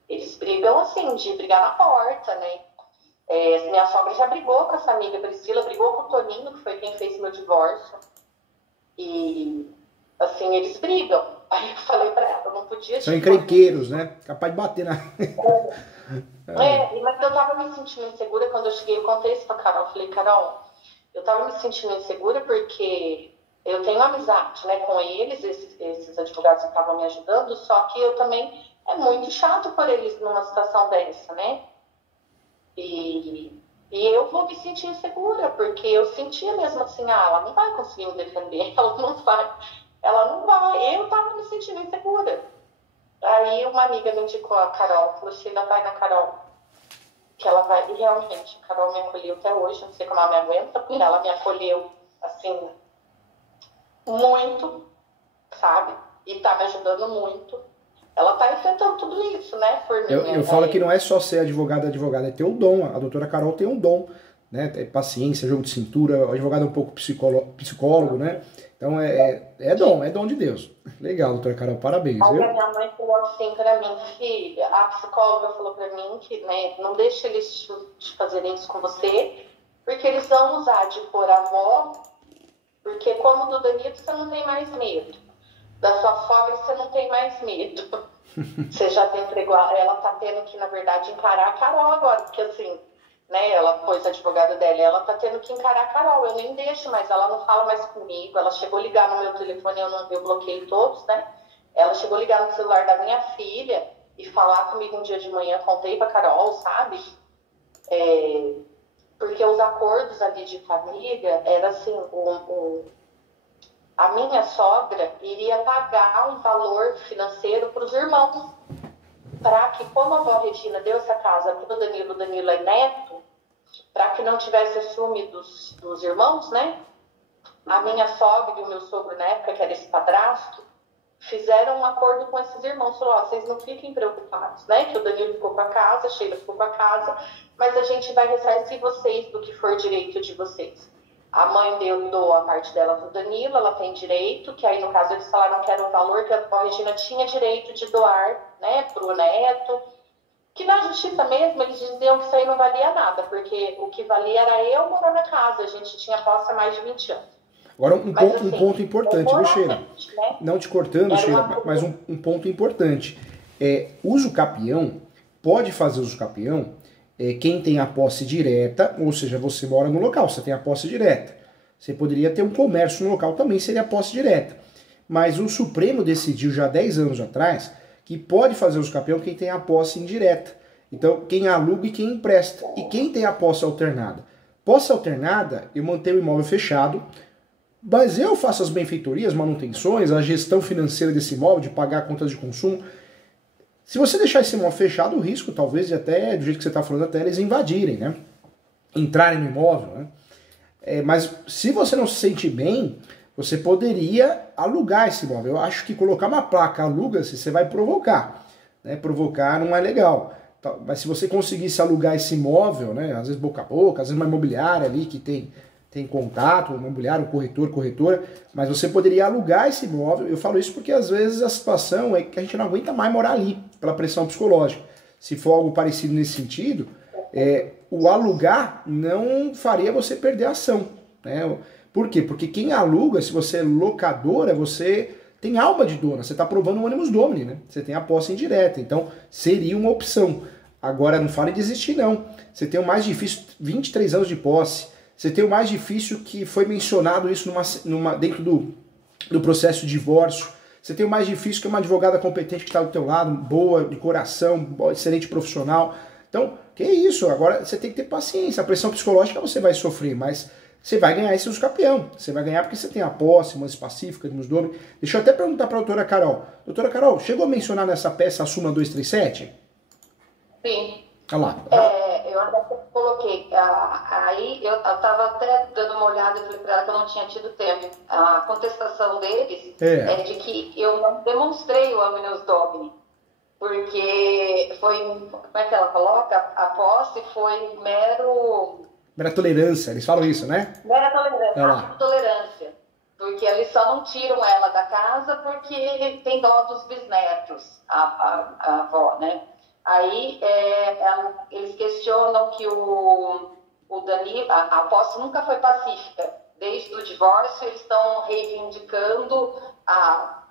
Eles brigam, assim, de brigar na porta, né? Minha sogra já brigou com essa amiga Priscila, brigou com o Toninho, que foi quem fez meu divórcio. E, assim, eles brigam. Aí eu falei pra ela, eu não podia... São encrenqueiros, né? Capaz de bater na... Mas eu tava me sentindo insegura quando eu cheguei, eu contei isso pra Carol. Eu falei, Carol, eu tava me sentindo insegura porque eu tenho amizade, né, com eles, esses advogados que estavam me ajudando, só que eu também... É muito chato por eles numa situação dessa, né? E eu vou me sentir insegura, porque eu sentia mesmo assim, ela não vai conseguir me defender, ela não vai, eu tava me sentindo insegura. Aí uma amiga me indicou a Carol, falou, Sheila, vai na Carol, que ela vai, e realmente, a Carol me acolheu até hoje, não sei como ela me aguenta, porque ela me acolheu, assim, muito, sabe? E tá me ajudando muito. Ela tá enfrentando tudo isso, né, por mim. Eu falo que não é só ser advogada, é ter o dom. A doutora Carol tem um dom, né? Tem paciência, jogo de cintura, o advogado é um pouco psicólogo, né? Então é dom de Deus. Legal, doutora Carol, parabéns. Aí a minha mãe falou assim pra mim, que a psicóloga falou pra mim que, né, não deixa eles te fazerem isso com você, porque eles vão usar de pôr a avó, porque como do Danilo você não tem mais medo. Da sua sogra você não tem mais medo. Você já tem igual, ela tá tendo que, na verdade, encarar a Carol agora, porque assim, né, ela pôs a advogada dela, ela tá tendo que encarar a Carol, eu nem deixo mais, ela não fala mais comigo, ela chegou a ligar no meu telefone, eu bloqueei todos, né, ela chegou a ligar no celular da minha filha e falar comigo um dia de manhã, contei pra Carol, sabe, porque os acordos ali de família, era assim, a minha sogra iria pagar um valor financeiro para os irmãos, para que, como a avó Regina deu essa casa para o Danilo é neto, para que não tivesse ciúme dos irmãos, né? A minha sogra e o meu sogro, na época, que era esse padrasto, fizeram um acordo com esses irmãos, falaram, vocês não fiquem preocupados, né? Que o Danilo ficou com a casa, a Sheila ficou com a casa, mas a gente vai ressarcir vocês do que for direito de vocês. A mãe dele doou a parte dela para o Danilo, ela tem direito, que aí no caso eles falaram que era um valor que a Regina tinha direito de doar, né, para o neto, que na justiça mesmo eles diziam que isso aí não valia nada, porque o que valia era eu morar na casa, a gente tinha posse há mais de 20 anos. Agora, Mas, assim, um ponto importante, viu, Sheila? né? Não te cortando, Sheila, mas um ponto importante. Uso capião, pode fazer uso capião quem tem a posse direta, ou seja, você mora no local, você tem a posse direta. Você poderia ter um comércio no local, também seria a posse direta. Mas o Supremo decidiu já 10 anos atrás que pode fazer uso capião quem tem a posse indireta. Então, quem aluga e quem empresta. E quem tem a posse alternada? Posse alternada, eu mantenho o imóvel fechado, mas eu faço as benfeitorias, manutenções, a gestão financeira desse imóvel, de pagar contas de consumo. Se você deixar esse imóvel fechado, o risco, talvez, de até, do jeito que você está falando, até eles invadirem, né? Entrarem no imóvel, né? Mas se você não se sente bem, você poderia alugar esse imóvel. Eu acho que colocar uma placa aluga-se, você vai provocar. Né? Provocar não é legal. Mas se você conseguisse alugar esse imóvel, né? Às vezes boca a boca, às vezes uma imobiliária ali que tem contato, um imobiliário, um corretor, corretora, mas você poderia alugar esse imóvel. Eu falo isso porque às vezes a situação é que a gente não aguenta mais morar ali, pela pressão psicológica. Se for algo parecido nesse sentido, o alugar não faria você perder a ação. Né? Por quê? Porque quem aluga, se você é locadora, você tem alma de dona, você está provando o animus domini, né? Você tem a posse indireta, então seria uma opção. Agora, não fale de desistir, não. Você tem o mais difícil, 23 anos de posse. Você tem o mais difícil que foi mencionado isso dentro do processo de divórcio. Você tem o mais difícil que é uma advogada competente que está do teu lado, boa, de coração, excelente profissional. Então, que é isso? Agora você tem que ter paciência. A pressão psicológica você vai sofrer, mas você vai ganhar esse uso capião. Você vai ganhar porque você tem a posse, uma pacífica, nos domínios. Deixa eu até perguntar para a doutora Carol. Doutora Carol, chegou a mencionar nessa peça a súmula 237? Sim. Olha lá. Eu até coloquei, aí eu estava até dando uma olhada e falei para ela que eu não tinha tido tempo. A contestação deles é de que eu não demonstrei o Aminus Domini, porque foi, como é que ela coloca? A posse foi mera tolerância, eles falam isso, né? Mera tolerância, tolerância. Porque eles só não tiram ela da casa porque tem dó dos bisnetos, a avó, né? Aí eles questionam que o Danilo, a posse nunca foi pacífica. Desde o divórcio eles estão reivindicando a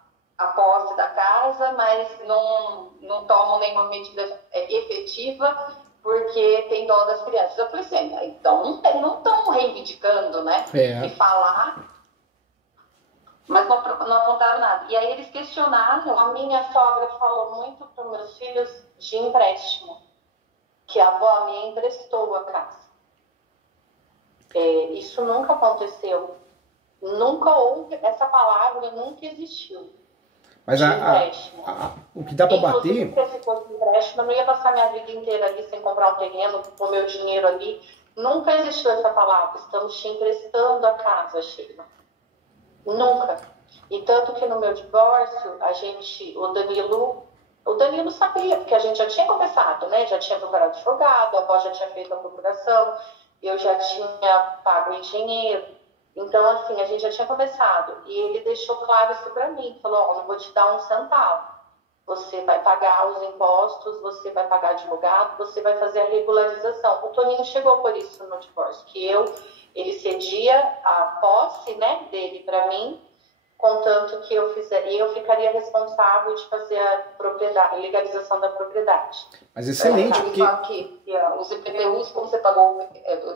posse da casa, mas não tomam nenhuma medida efetiva porque tem dó das crianças. Eu falei assim, então não estão reivindicando, né? De falar, mas não apontaram nada. E aí eles questionaram, a minha sogra falou muito para os meus filhos de empréstimo, que a avó minha emprestou a casa. Isso nunca aconteceu. Nunca houve, essa palavra nunca existiu. Mas o que dá para bater... Se fosse empréstimo, eu não ia passar minha vida inteira ali sem comprar um terreno, com o meu dinheiro ali. Nunca existiu essa palavra. Estamos te emprestando a casa, Sheila. Nunca. E tanto que no meu divórcio, o Danilo sabia, porque a gente já tinha começado, né? Já tinha procurado advogado, a avó já tinha feito a procuração, eu já tinha pago o engenheiro. Então, assim, a gente já tinha começado. E ele deixou claro isso pra mim. Falou, não vou te dar um centavo. Você vai pagar os impostos, você vai pagar advogado, você vai fazer a regularização. O Toninho chegou por isso no divórcio, que ele cedia a posse, né, dele pra mim, contanto que eu ficaria responsável de fazer a legalização da propriedade. Mas excelente, porque... Que os IPTUs, como você pagou...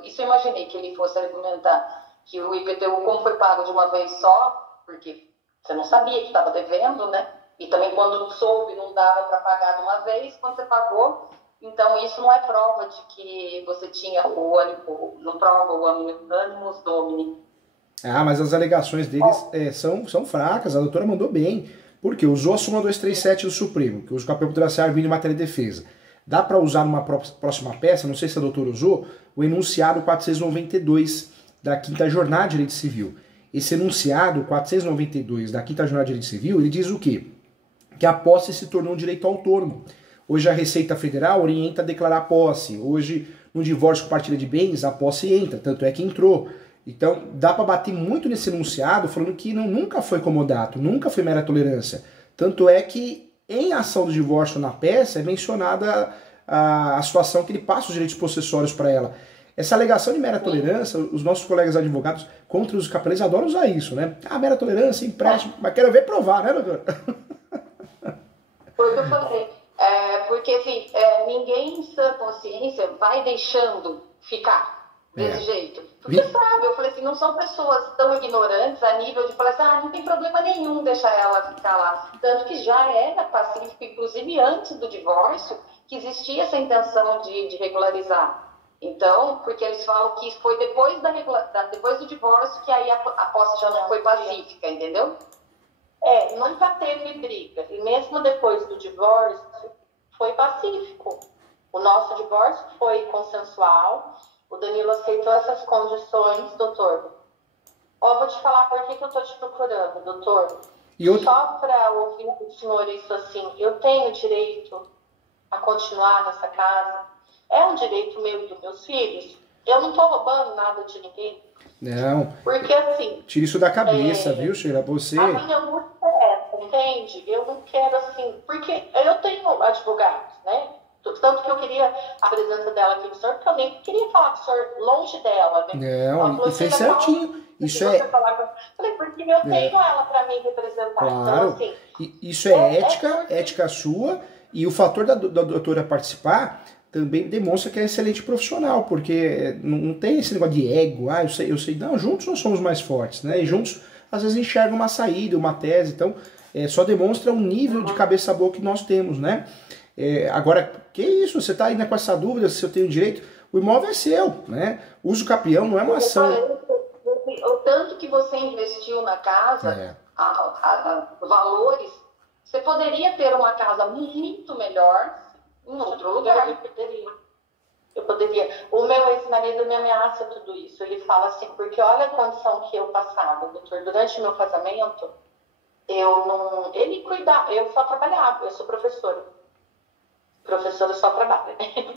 Isso eu imaginei que ele fosse argumentar que o IPTU, como foi pago de uma vez só, porque você não sabia que estava devendo, né? E também quando soube não dava para pagar de uma vez, quando você pagou. Então isso não é prova de que você tinha não prova o animus domini. Mas as alegações deles são fracas, a doutora mandou bem. Por quê? Usou a súmula 237 do Supremo, que usa o capel judiciário arbindo em matéria de defesa. Dá para usar numa próxima peça, não sei se a doutora usou, o enunciado 492 da Quinta Jornada de Direito Civil. Esse enunciado 492 da Quinta Jornada de Direito Civil, ele diz o quê? Que a posse se tornou um direito autônomo. Hoje a Receita Federal orienta a declarar a posse. Hoje, no divórcio com partilha de bens, a posse entra, tanto é que entrou. Então, dá para bater muito nesse enunciado falando que nunca foi comodato, nunca foi mera tolerância. Tanto é que em ação do divórcio na peça é mencionada a situação que ele passa os direitos possessórios para ela. Essa alegação de mera tolerância, os nossos colegas advogados contra os capelães adoram usar isso, né? Ah, mera tolerância, empréstimo, mas quero ver provar, né, doutor? Foi o que eu falei. Porque assim, ninguém em sã consciência vai deixando ficar desse jeito. Porque sabe, eu falei assim, não são pessoas tão ignorantes a nível de falar assim, não tem problema nenhum deixar ela ficar lá. Tanto que já era pacífico, inclusive antes do divórcio, que existia essa intenção de regularizar. Então, porque eles falam que foi depois do divórcio que aí a posse já não foi pacífica, entendeu? Nunca teve briga. E mesmo depois do divórcio, foi pacífico. O nosso divórcio foi consensual. O Danilo aceitou essas condições, doutor. Vou te falar por que eu tô te procurando, doutor. Só para ouvir do senhor isso assim, eu tenho direito a continuar nessa casa? É um direito meu e dos meus filhos? Eu não tô roubando nada de ninguém. Não. Porque assim... Tira isso da cabeça, viu, Sheila? Você... A minha luta é essa, entende? Eu não quero assim... Porque eu tenho advogados, né? Tanto que eu queria a presença dela aqui do senhor, porque eu nem queria falar com o senhor longe dela, né? Não, e fez certinho. Isso é... Falei, porque eu tenho ela para me representar. Claro. Então, assim, isso é ética sua, e o fator da doutora participar também demonstra que é excelente profissional, porque não tem esse negócio de ego, eu sei. Não, juntos nós somos mais fortes, né? E juntos, às vezes, enxergam uma saída, uma tese, então, só demonstra o nível de cabeça boa que nós temos, né? Agora, que isso? Você está ainda com essa dúvida se eu tenho direito? O imóvel é seu, né? Uso capião não é uma ação. O tanto que você investiu na casa, valores, você poderia ter uma casa muito melhor em outro lugar. Eu poderia. O meu ex-marido me ameaça tudo isso. Ele fala assim, porque olha a condição que eu passava, doutor. Durante o meu casamento, ele cuidava, eu só trabalhava, eu sou professora. Professora só trabalha,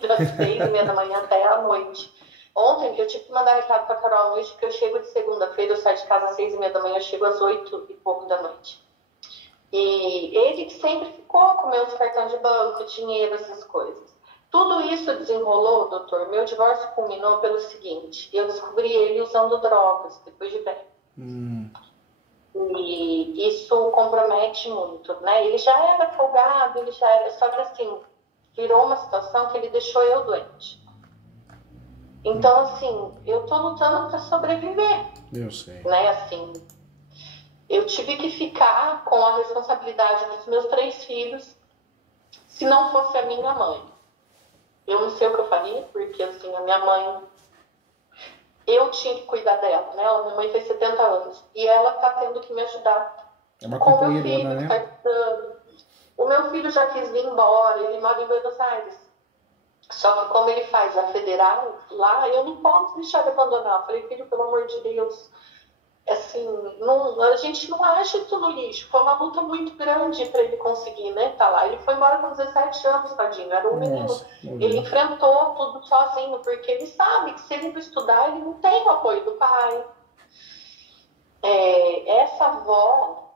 das 6h30 da manhã até a noite. Ontem eu tive que mandar recado para a Carol à noite, porque eu chego de segunda-feira, eu saio de casa às 6h30 da manhã, eu chego às 8 e pouco da noite. E ele sempre ficou com meus cartões de banco, dinheiro, essas coisas. Tudo isso desenrolou, doutor. Meu divórcio culminou pelo seguinte: eu descobri ele usando drogas, depois de velho. E isso compromete muito, né? Ele já era folgado, só que assim, virou uma situação que ele deixou eu doente. Então, assim, eu tô lutando para sobreviver. Eu sei. Né, assim, eu tive que ficar com a responsabilidade dos meus 3 filhos, se não fosse a minha mãe. Eu não sei o que eu faria, porque, assim, a minha mãe... Eu tinha que cuidar dela, né? Minha mãe fez 70 anos. E ela tá tendo que me ajudar. É uma com o meu companheirona, filho, né? O meu filho já quis vir embora, ele mora em Buenos Aires. Só que como ele faz a federal lá, eu não posso deixar ele abandonar. Eu falei, filho, pelo amor de Deus, assim, a gente não acha isso no lixo. Foi uma luta muito grande para ele conseguir, né, tá lá. Ele foi embora com 17 anos, tadinho, era um menino. Ele enfrentou tudo sozinho, porque ele sabe que se ele não estudar, ele não tem o apoio do pai. Essa avó,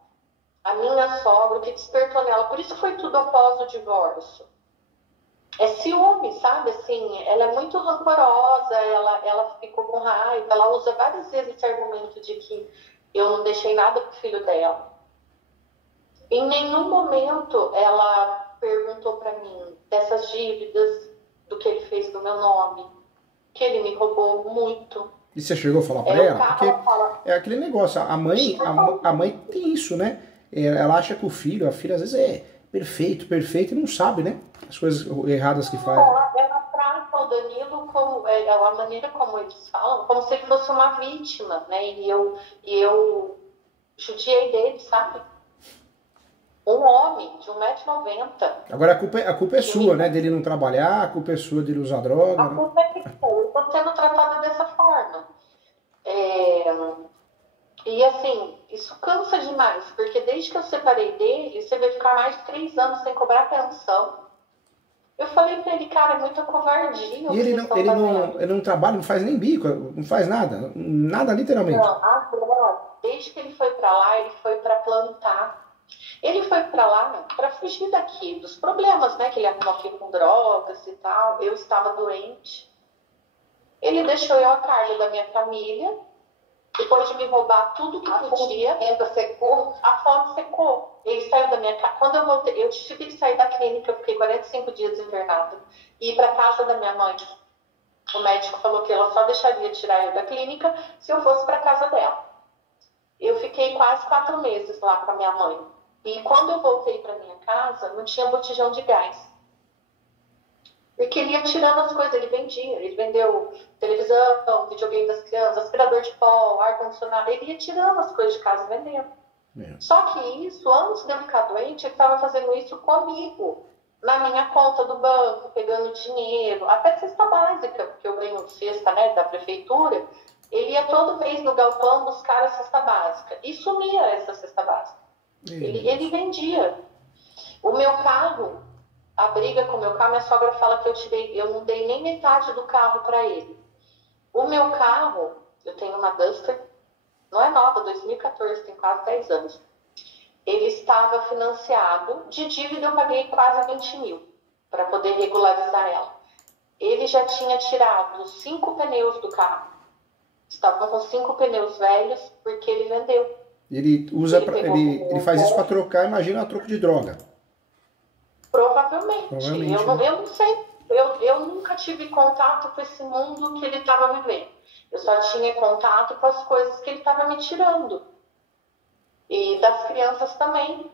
a minha sogra, o que despertou nela, por isso foi tudo após o divórcio. É ciúme, sabe? Assim, ela é muito rancorosa, ela ficou com raiva, ela usa várias vezes esse argumento de que eu não deixei nada pro filho dela. Em nenhum momento ela perguntou para mim dessas dívidas, do que ele fez do meu nome, que ele me roubou muito. E você chegou a falar para ela? Porque é aquele negócio, a mãe tem isso, né? Ela acha que a filha às vezes é perfeito e não sabe, né? As coisas erradas que faz. Ela trata o Danilo como, a maneira como eles falam, como se ele fosse uma vítima, né? E eu judiei dele, sabe? Um homem de 1,90 m. Agora a culpa é sua, né? Dele não trabalhar, a culpa é sua dele usar droga. A culpa é que eu estou sendo tratada dessa forma. E assim, isso cansa demais, porque desde que eu separei dele, você vai ficar mais de 3 anos sem cobrar pensão. Eu falei pra ele, cara, é muita covardia o E que vocês estão fazendo. ele não trabalha, não faz nem bico, não faz nada. Nada literalmente. Não, agora, desde que ele foi pra lá, ele foi pra plantar. Ele foi pra lá pra fugir daqui, dos problemas, né? Que ele arrumou aqui com drogas e tal. Eu estava doente. Ele deixou eu a cargo da minha família. Depois de me roubar tudo que podia, a fonte secou. Ele saiu da minha casa. Quando eu voltei, eu tive que sair da clínica, eu fiquei 45 dias internada. E ir para casa da minha mãe. O médico falou que ela só deixaria tirar eu da clínica se eu fosse para casa dela. Eu fiquei quase 4 meses lá com a minha mãe. E quando eu voltei para minha casa, não tinha botijão de gás. Porque ele ia tirando as coisas, ele vendia. Ele vendeu televisão, videogame das crianças, aspirador de pó, ar-condicionado. Ele ia tirando as coisas de casa e vendendo. Só que isso, antes de eu ficar doente, ele estava fazendo isso comigo. Na minha conta do banco, pegando dinheiro. Até cesta básica, porque eu ganho cesta, né, da prefeitura. Ele ia todo mês no galpão buscar a cesta básica. E sumia essa cesta básica. Ele vendia. O meu carro... A briga com o meu carro, minha sogra fala que eu não dei nem metade do carro para ele. O meu carro, eu tenho uma Duster, não é nova, 2014, tem quase 10 anos. Ele estava financiado, de dívida eu paguei quase 20 mil para poder regularizar ela. Ele já tinha tirado 5 pneus do carro. Estavam com 5 pneus velhos porque ele vendeu. Ele faz isso para trocar, imagina, a troco de droga. Provavelmente. Eu não sei. Eu nunca tive contato com esse mundo que ele estava vivendo. Eu só tinha contato com as coisas que ele estava me tirando. E das crianças também.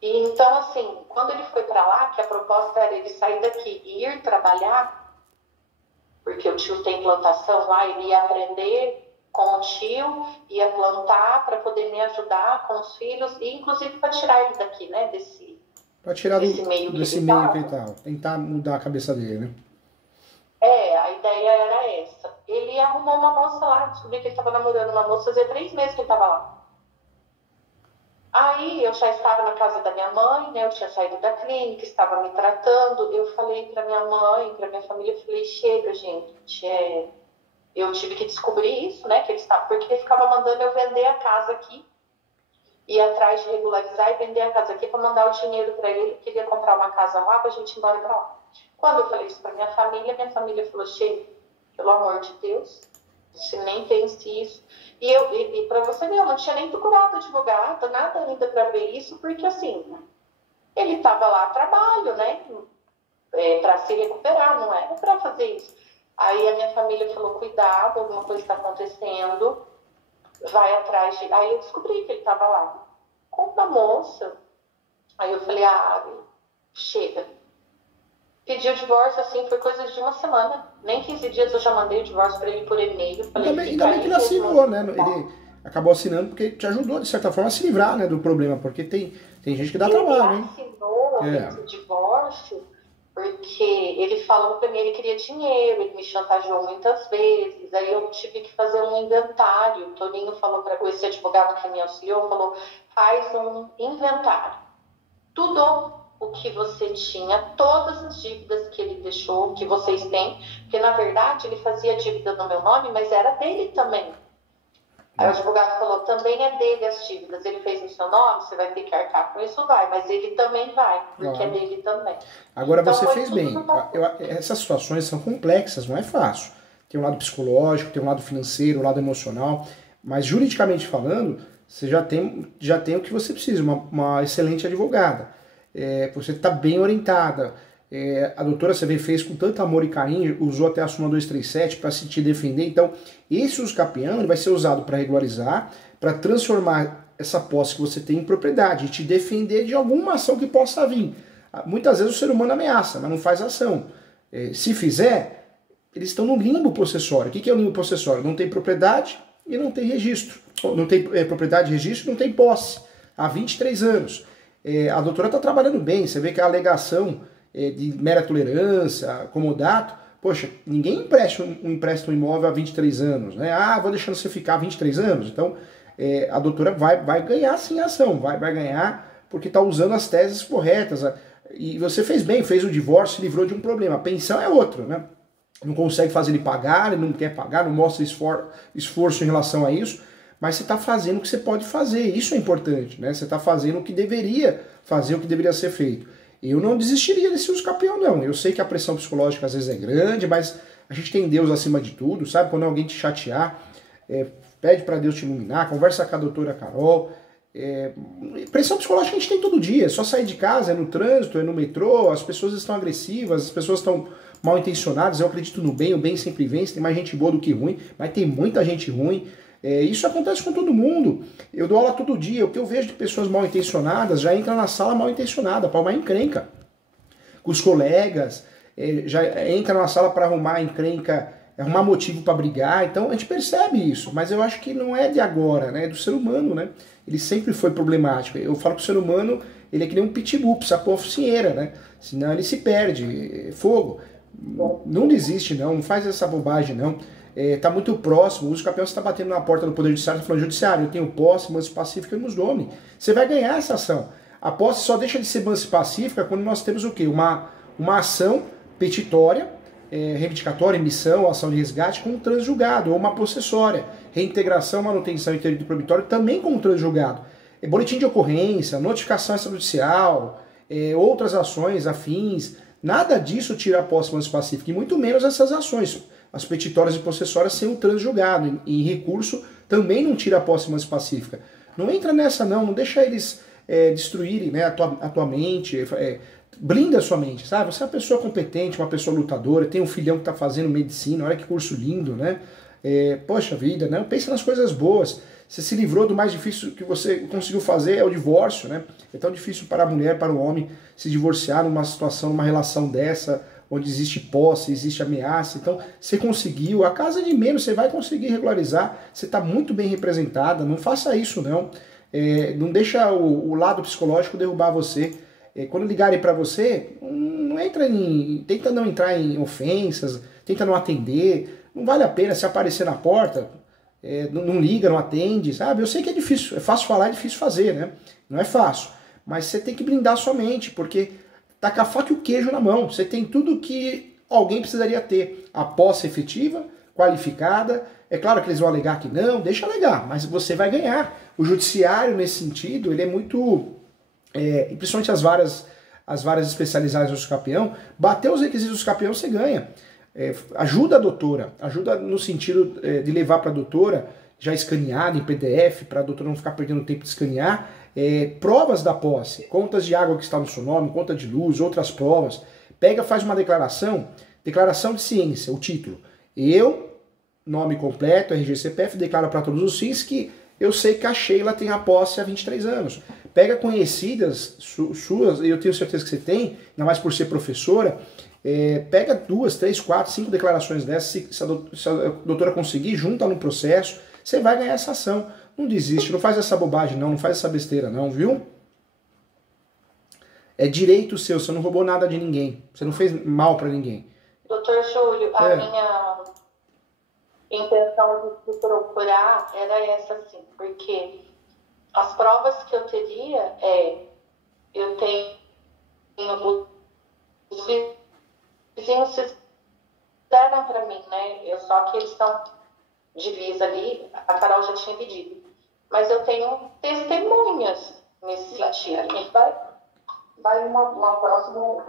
E então, assim, quando ele foi para lá, que a proposta era ele sair daqui e ir trabalhar, porque o tio tem plantação lá, ele ia aprender com o tio, ia plantar para poder me ajudar com os filhos, e inclusive para tirar ele daqui, né, para tirar desse meio que ele tá. Tentar mudar a cabeça dele, né? A ideia era essa. Ele arrumou uma moça lá, descobri que ele estava namorando uma moça, fazia 3 meses que ele estava lá. Aí eu já estava na casa da minha mãe, né? Eu tinha saído da clínica, estava me tratando. Eu falei para minha mãe, para minha família, eu falei, chega, gente. Eu tive que descobrir isso, né? Que ele estava, porque ele ficava mandando eu vender a casa aqui. Ir atrás de regularizar e vender a casa aqui para mandar o dinheiro para ele, que queria comprar uma casa lá para a gente ir embora para lá. Quando eu falei isso para minha família falou, chega, pelo amor de Deus, você nem pense isso. E para você ver, eu não tinha nem procurado advogado, nada ainda para ver isso, porque assim, ele estava lá a trabalho, né? Para se recuperar, não era para fazer isso. Aí a minha família falou, cuidado, alguma coisa está acontecendo. Vai atrás de... Aí eu descobri que ele estava lá com uma moça. Aí eu falei, chega. Pedi o divórcio, assim, foi coisa de 1 semana. Nem 15 dias eu já mandei o divórcio para ele por e-mail. Ainda bem que ele assinou, né? Ele acabou assinando porque te ajudou, de certa forma, a se livrar, né, do problema. Porque tem gente que dá trabalho, hein? Ele assinou esse divórcio porque ele falou para mim, ele queria dinheiro, ele me chantageou muitas vezes, aí eu tive que fazer um inventário. O Toninho falou para esse advogado que me auxiliou, falou, faz um inventário. Tudo o que você tinha, todas as dívidas que ele deixou, que vocês têm, porque na verdade ele fazia dívida no meu nome, mas era dele também. Aí o advogado falou, também é dele as dívidas, ele fez no seu nome, você vai ter que arcar com isso, vai, mas ele também vai, porque é dele também. Agora então, você fez bem, essas situações são complexas, não é fácil. Tem um lado psicológico, tem um lado financeiro, um lado emocional, mas juridicamente falando, você já tem o que você precisa, uma excelente advogada. Você está bem orientada. A doutora CV fez com tanto amor e carinho, usou até a súmula 237 para se te defender. Então, esse uso capião ele vai ser usado para regularizar, para transformar essa posse que você tem em propriedade e te defender de alguma ação que possa vir. Muitas vezes o ser humano ameaça, mas não faz ação. Se fizer, eles estão no limbo possessório. O que é o limbo possessório? Não tem propriedade e não tem registro. Não tem propriedade e registro, não tem posse. Há 23 anos. A doutora está trabalhando bem, você vê que a alegação de mera tolerância, comodato, poxa, ninguém empresta um imóvel há 23 anos, né? Vou deixando você ficar 23 anos. Então, a doutora vai ganhar sim a ação, vai ganhar porque está usando as teses corretas. E você fez bem, fez o divórcio, se livrou de um problema. A pensão é outro, né? Não consegue fazer ele pagar, ele não quer pagar, não mostra esforço em relação a isso, mas você está fazendo o que você pode fazer. Isso é importante, né? Você está fazendo o que deveria fazer, o que deveria ser feito. Eu não desistiria desse uso capião, não. Eu sei que a pressão psicológica às vezes é grande, mas a gente tem Deus acima de tudo, sabe? Quando alguém te chatear, pede para Deus te iluminar, conversa com a doutora Carol. Pressão psicológica a gente tem todo dia, é só sair de casa, é no trânsito, é no metrô, as pessoas estão agressivas, as pessoas estão mal intencionadas. Eu acredito no bem, o bem sempre vence, tem mais gente boa do que ruim, mas tem muita gente ruim. Isso acontece com todo mundo. Eu dou aula todo dia, o que eu vejo de pessoas mal intencionadas já entra na sala mal intencionada, para arrumar encrenca com os colegas, já entra na sala para arrumar encrenca, arrumar motivo para brigar. Então a gente percebe isso, mas eu acho que não é de agora, né? É do ser humano, né? Ele sempre foi problemático. Eu falo que o ser humano, ele é que nem um pitbull, precisa pôr a focinheira, né? Senão ele se perde. Fogo. Não desiste, não faz essa bobagem, não. Tá muito próximo, o uso capião está batendo na porta do Poder Judiciário, está falando, judiciário, eu tenho posse, manso pacífica nos nome. Você vai ganhar essa ação. A posse só deixa de ser manso pacífica quando nós temos o quê? Uma ação petitória, reivindicatória, emissão, ação de resgate com um transjulgado, ou uma possessória, reintegração, manutenção e inquérito probatório também com um transjulgado. Boletim de ocorrência, notificação extrajudicial, outras ações afins, nada disso tira a posse manso pacífica, e muito menos essas ações, as petitórias e possessórias sem um transjulgado, e recurso também não tira a posse manso pacífica. Não entra nessa não deixa eles destruírem, né, a tua mente, blinda a sua mente, sabe? Você é uma pessoa competente, uma pessoa lutadora, tem um filhão que está fazendo medicina, olha que curso lindo, né? Poxa vida, né? Pensa nas coisas boas. Você se livrou do mais difícil que você conseguiu fazer, é o divórcio, né? É tão difícil para a mulher, para o homem se divorciar numa situação, numa relação dessa, onde existe posse, existe ameaça. Então, você conseguiu, a casa de menos, você vai conseguir regularizar, você está muito bem representada, não faça isso não. Não deixa o lado psicológico derrubar você. Quando ligarem para você, tenta não entrar em ofensas, tenta não atender, não vale a pena se aparecer na porta, não liga, não atende, sabe? Eu sei que é difícil, é fácil falar, é difícil fazer, né? Não é fácil, mas você tem que blindar a sua mente, porque tá com a faca e o queijo na mão, você tem tudo que alguém precisaria ter, a posse efetiva, qualificada. É claro que eles vão alegar que não, deixa alegar, mas você vai ganhar. O judiciário, nesse sentido, ele é muito... principalmente as varas especializadas no capião, bater os requisitos do capião, você ganha. Ajuda a doutora, ajuda no sentido de levar para a doutora, já escaneado em PDF, para a doutora não ficar perdendo tempo de escanear, provas da posse, contas de água que está no seu nome, conta de luz, outras provas. Pega, faz uma declaração de ciência, o título. Eu, nome completo, RG, CPF, declaro para todos os fins que eu sei que a Sheila tem a posse há 23 anos. Pega conhecidas suas, e eu tenho certeza que você tem, ainda mais por ser professora, pega 2, 3, 4, 5 declarações dessas, se a doutora conseguir, junta no processo, você vai ganhar essa ação. Não desiste, não faz essa bobagem não faz essa besteira não, viu? É direito seu, você não roubou nada de ninguém, você não fez mal para ninguém. Doutor Júlio, a minha intenção de procurar era essa, sim, porque as provas que eu teria eu tenho os vizinhos deram para mim, né? Só que eles estão divisa ali, a Carol já tinha pedido. Mas eu tenho testemunhas nesse sentido. A gente vai uma próxima.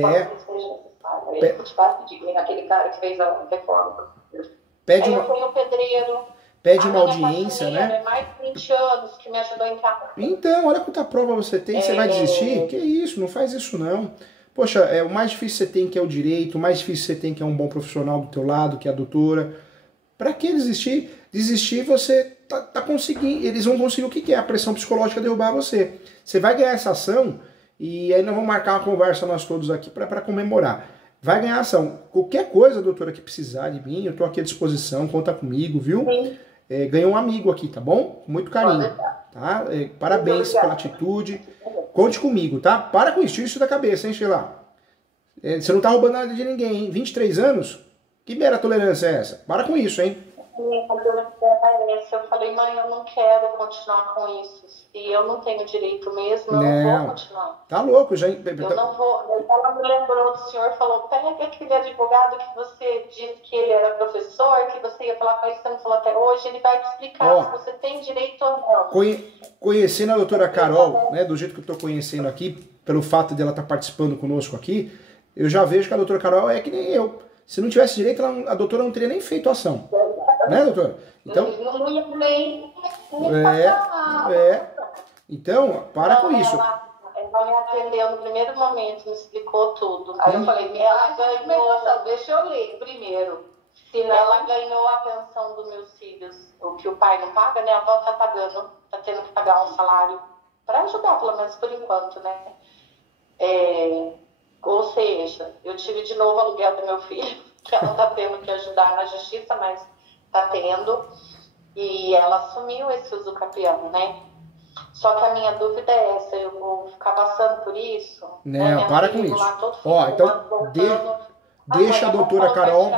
Pode que seja necessário. Aquele cara que fez a reforma. Eu tenho pedreiro. Pede uma audiência, né? É mais de 20 anos que me ajudou em casa. Então, olha quanta prova você tem, você vai desistir? Que isso, não faz isso não. Poxa, o mais difícil você tem que é o direito, o mais difícil você tem que é um bom profissional do teu lado, que é a doutora. Pra que desistir? Desistir você tá conseguindo, eles vão conseguir o que é, a pressão psicológica derrubar você. Você vai ganhar essa ação e aí nós vamos marcar uma conversa nós todos aqui para comemorar. Vai ganhar ação. Qualquer coisa, doutora, que precisar de mim, eu tô aqui à disposição, conta comigo, viu? Sim. Ganhou um amigo aqui, tá bom? Com muito carinho. Tá? Parabéns pela atitude. Conte comigo, tá? Para com isso, tira isso da cabeça, hein, Sheila? Você não tá roubando nada de ninguém, hein? 23 anos? Que mera tolerância é essa? Para com isso, hein? Minha dúvida era essa. Eu falei, mãe, eu não quero continuar com isso. Se eu não tenho direito mesmo, eu não vou continuar. Tá louco, já. Eu não vou. Ela me lembrou do senhor, falou, pega aquele advogado que você disse que ele era professor, que você ia falar com ele, você não falou até hoje, ele vai te explicar se você tem direito ou não. Conhecendo a doutora Carol, né, do jeito que eu estou conhecendo aqui, pelo fato dela estar participando conosco aqui, eu já vejo que a doutora Carol é que nem eu. Se não tivesse direito, a doutora não teria nem feito ação. Né, doutora? Então, não ia nem Então, para com isso. Ela me atendeu no primeiro momento, me explicou tudo. Aí eu falei, ela ganhou, deixa eu ler primeiro. Se ela ganhou a pensão dos meus filhos, o que o pai não paga, né? A avó tá pagando, tá tendo que pagar um salário para ajudar, pelo menos por enquanto, né? Ou seja, eu tive de novo o aluguel do meu filho, que ela tá tendo que ajudar na justiça, mas tá tendo. E ela assumiu esse usucapião, né? Só que a minha dúvida é essa, eu vou ficar passando por isso? Não, para com isso. Ó, então, deixa a doutora Carol...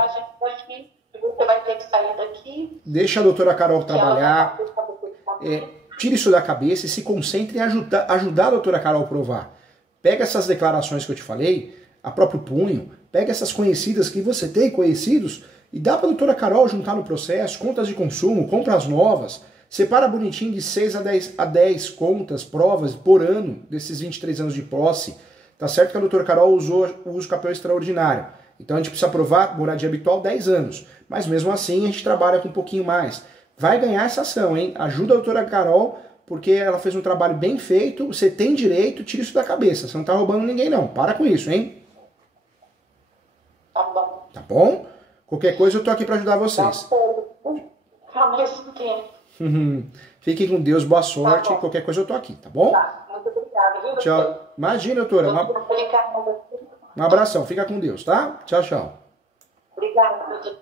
Você vai ter que sair daqui. Deixa a doutora Carol trabalhar. Tire isso da cabeça e se concentre em ajudar a doutora Carol a provar. Pega essas declarações que eu te falei, a próprio punho, pega essas conhecidas que você tem, conhecidos, e dá para a doutora Carol juntar no processo, contas de consumo, compras novas, separa bonitinho de 6 a 10 contas, provas por ano desses 23 anos de posse. Tá certo que a doutora Carol usou o uso capião extraordinário. Então a gente precisa provar moradia habitual 10 anos. Mas mesmo assim a gente trabalha com um pouquinho mais. Vai ganhar essa ação, hein? Ajuda a doutora Carol, porque ela fez um trabalho bem feito, você tem direito, tira isso da cabeça. Você não tá roubando ninguém não. Para com isso, hein? Tá bom. Tá bom? Qualquer coisa eu tô aqui para ajudar vocês. Ao mesmo tempo. Fiquem com Deus, boa sorte. Qualquer coisa eu tô aqui, tá bom? Tá, muito obrigada, viu? Tchau. Imagina, doutora. Um abração, fica com Deus, tá? Tchau, tchau. Obrigada.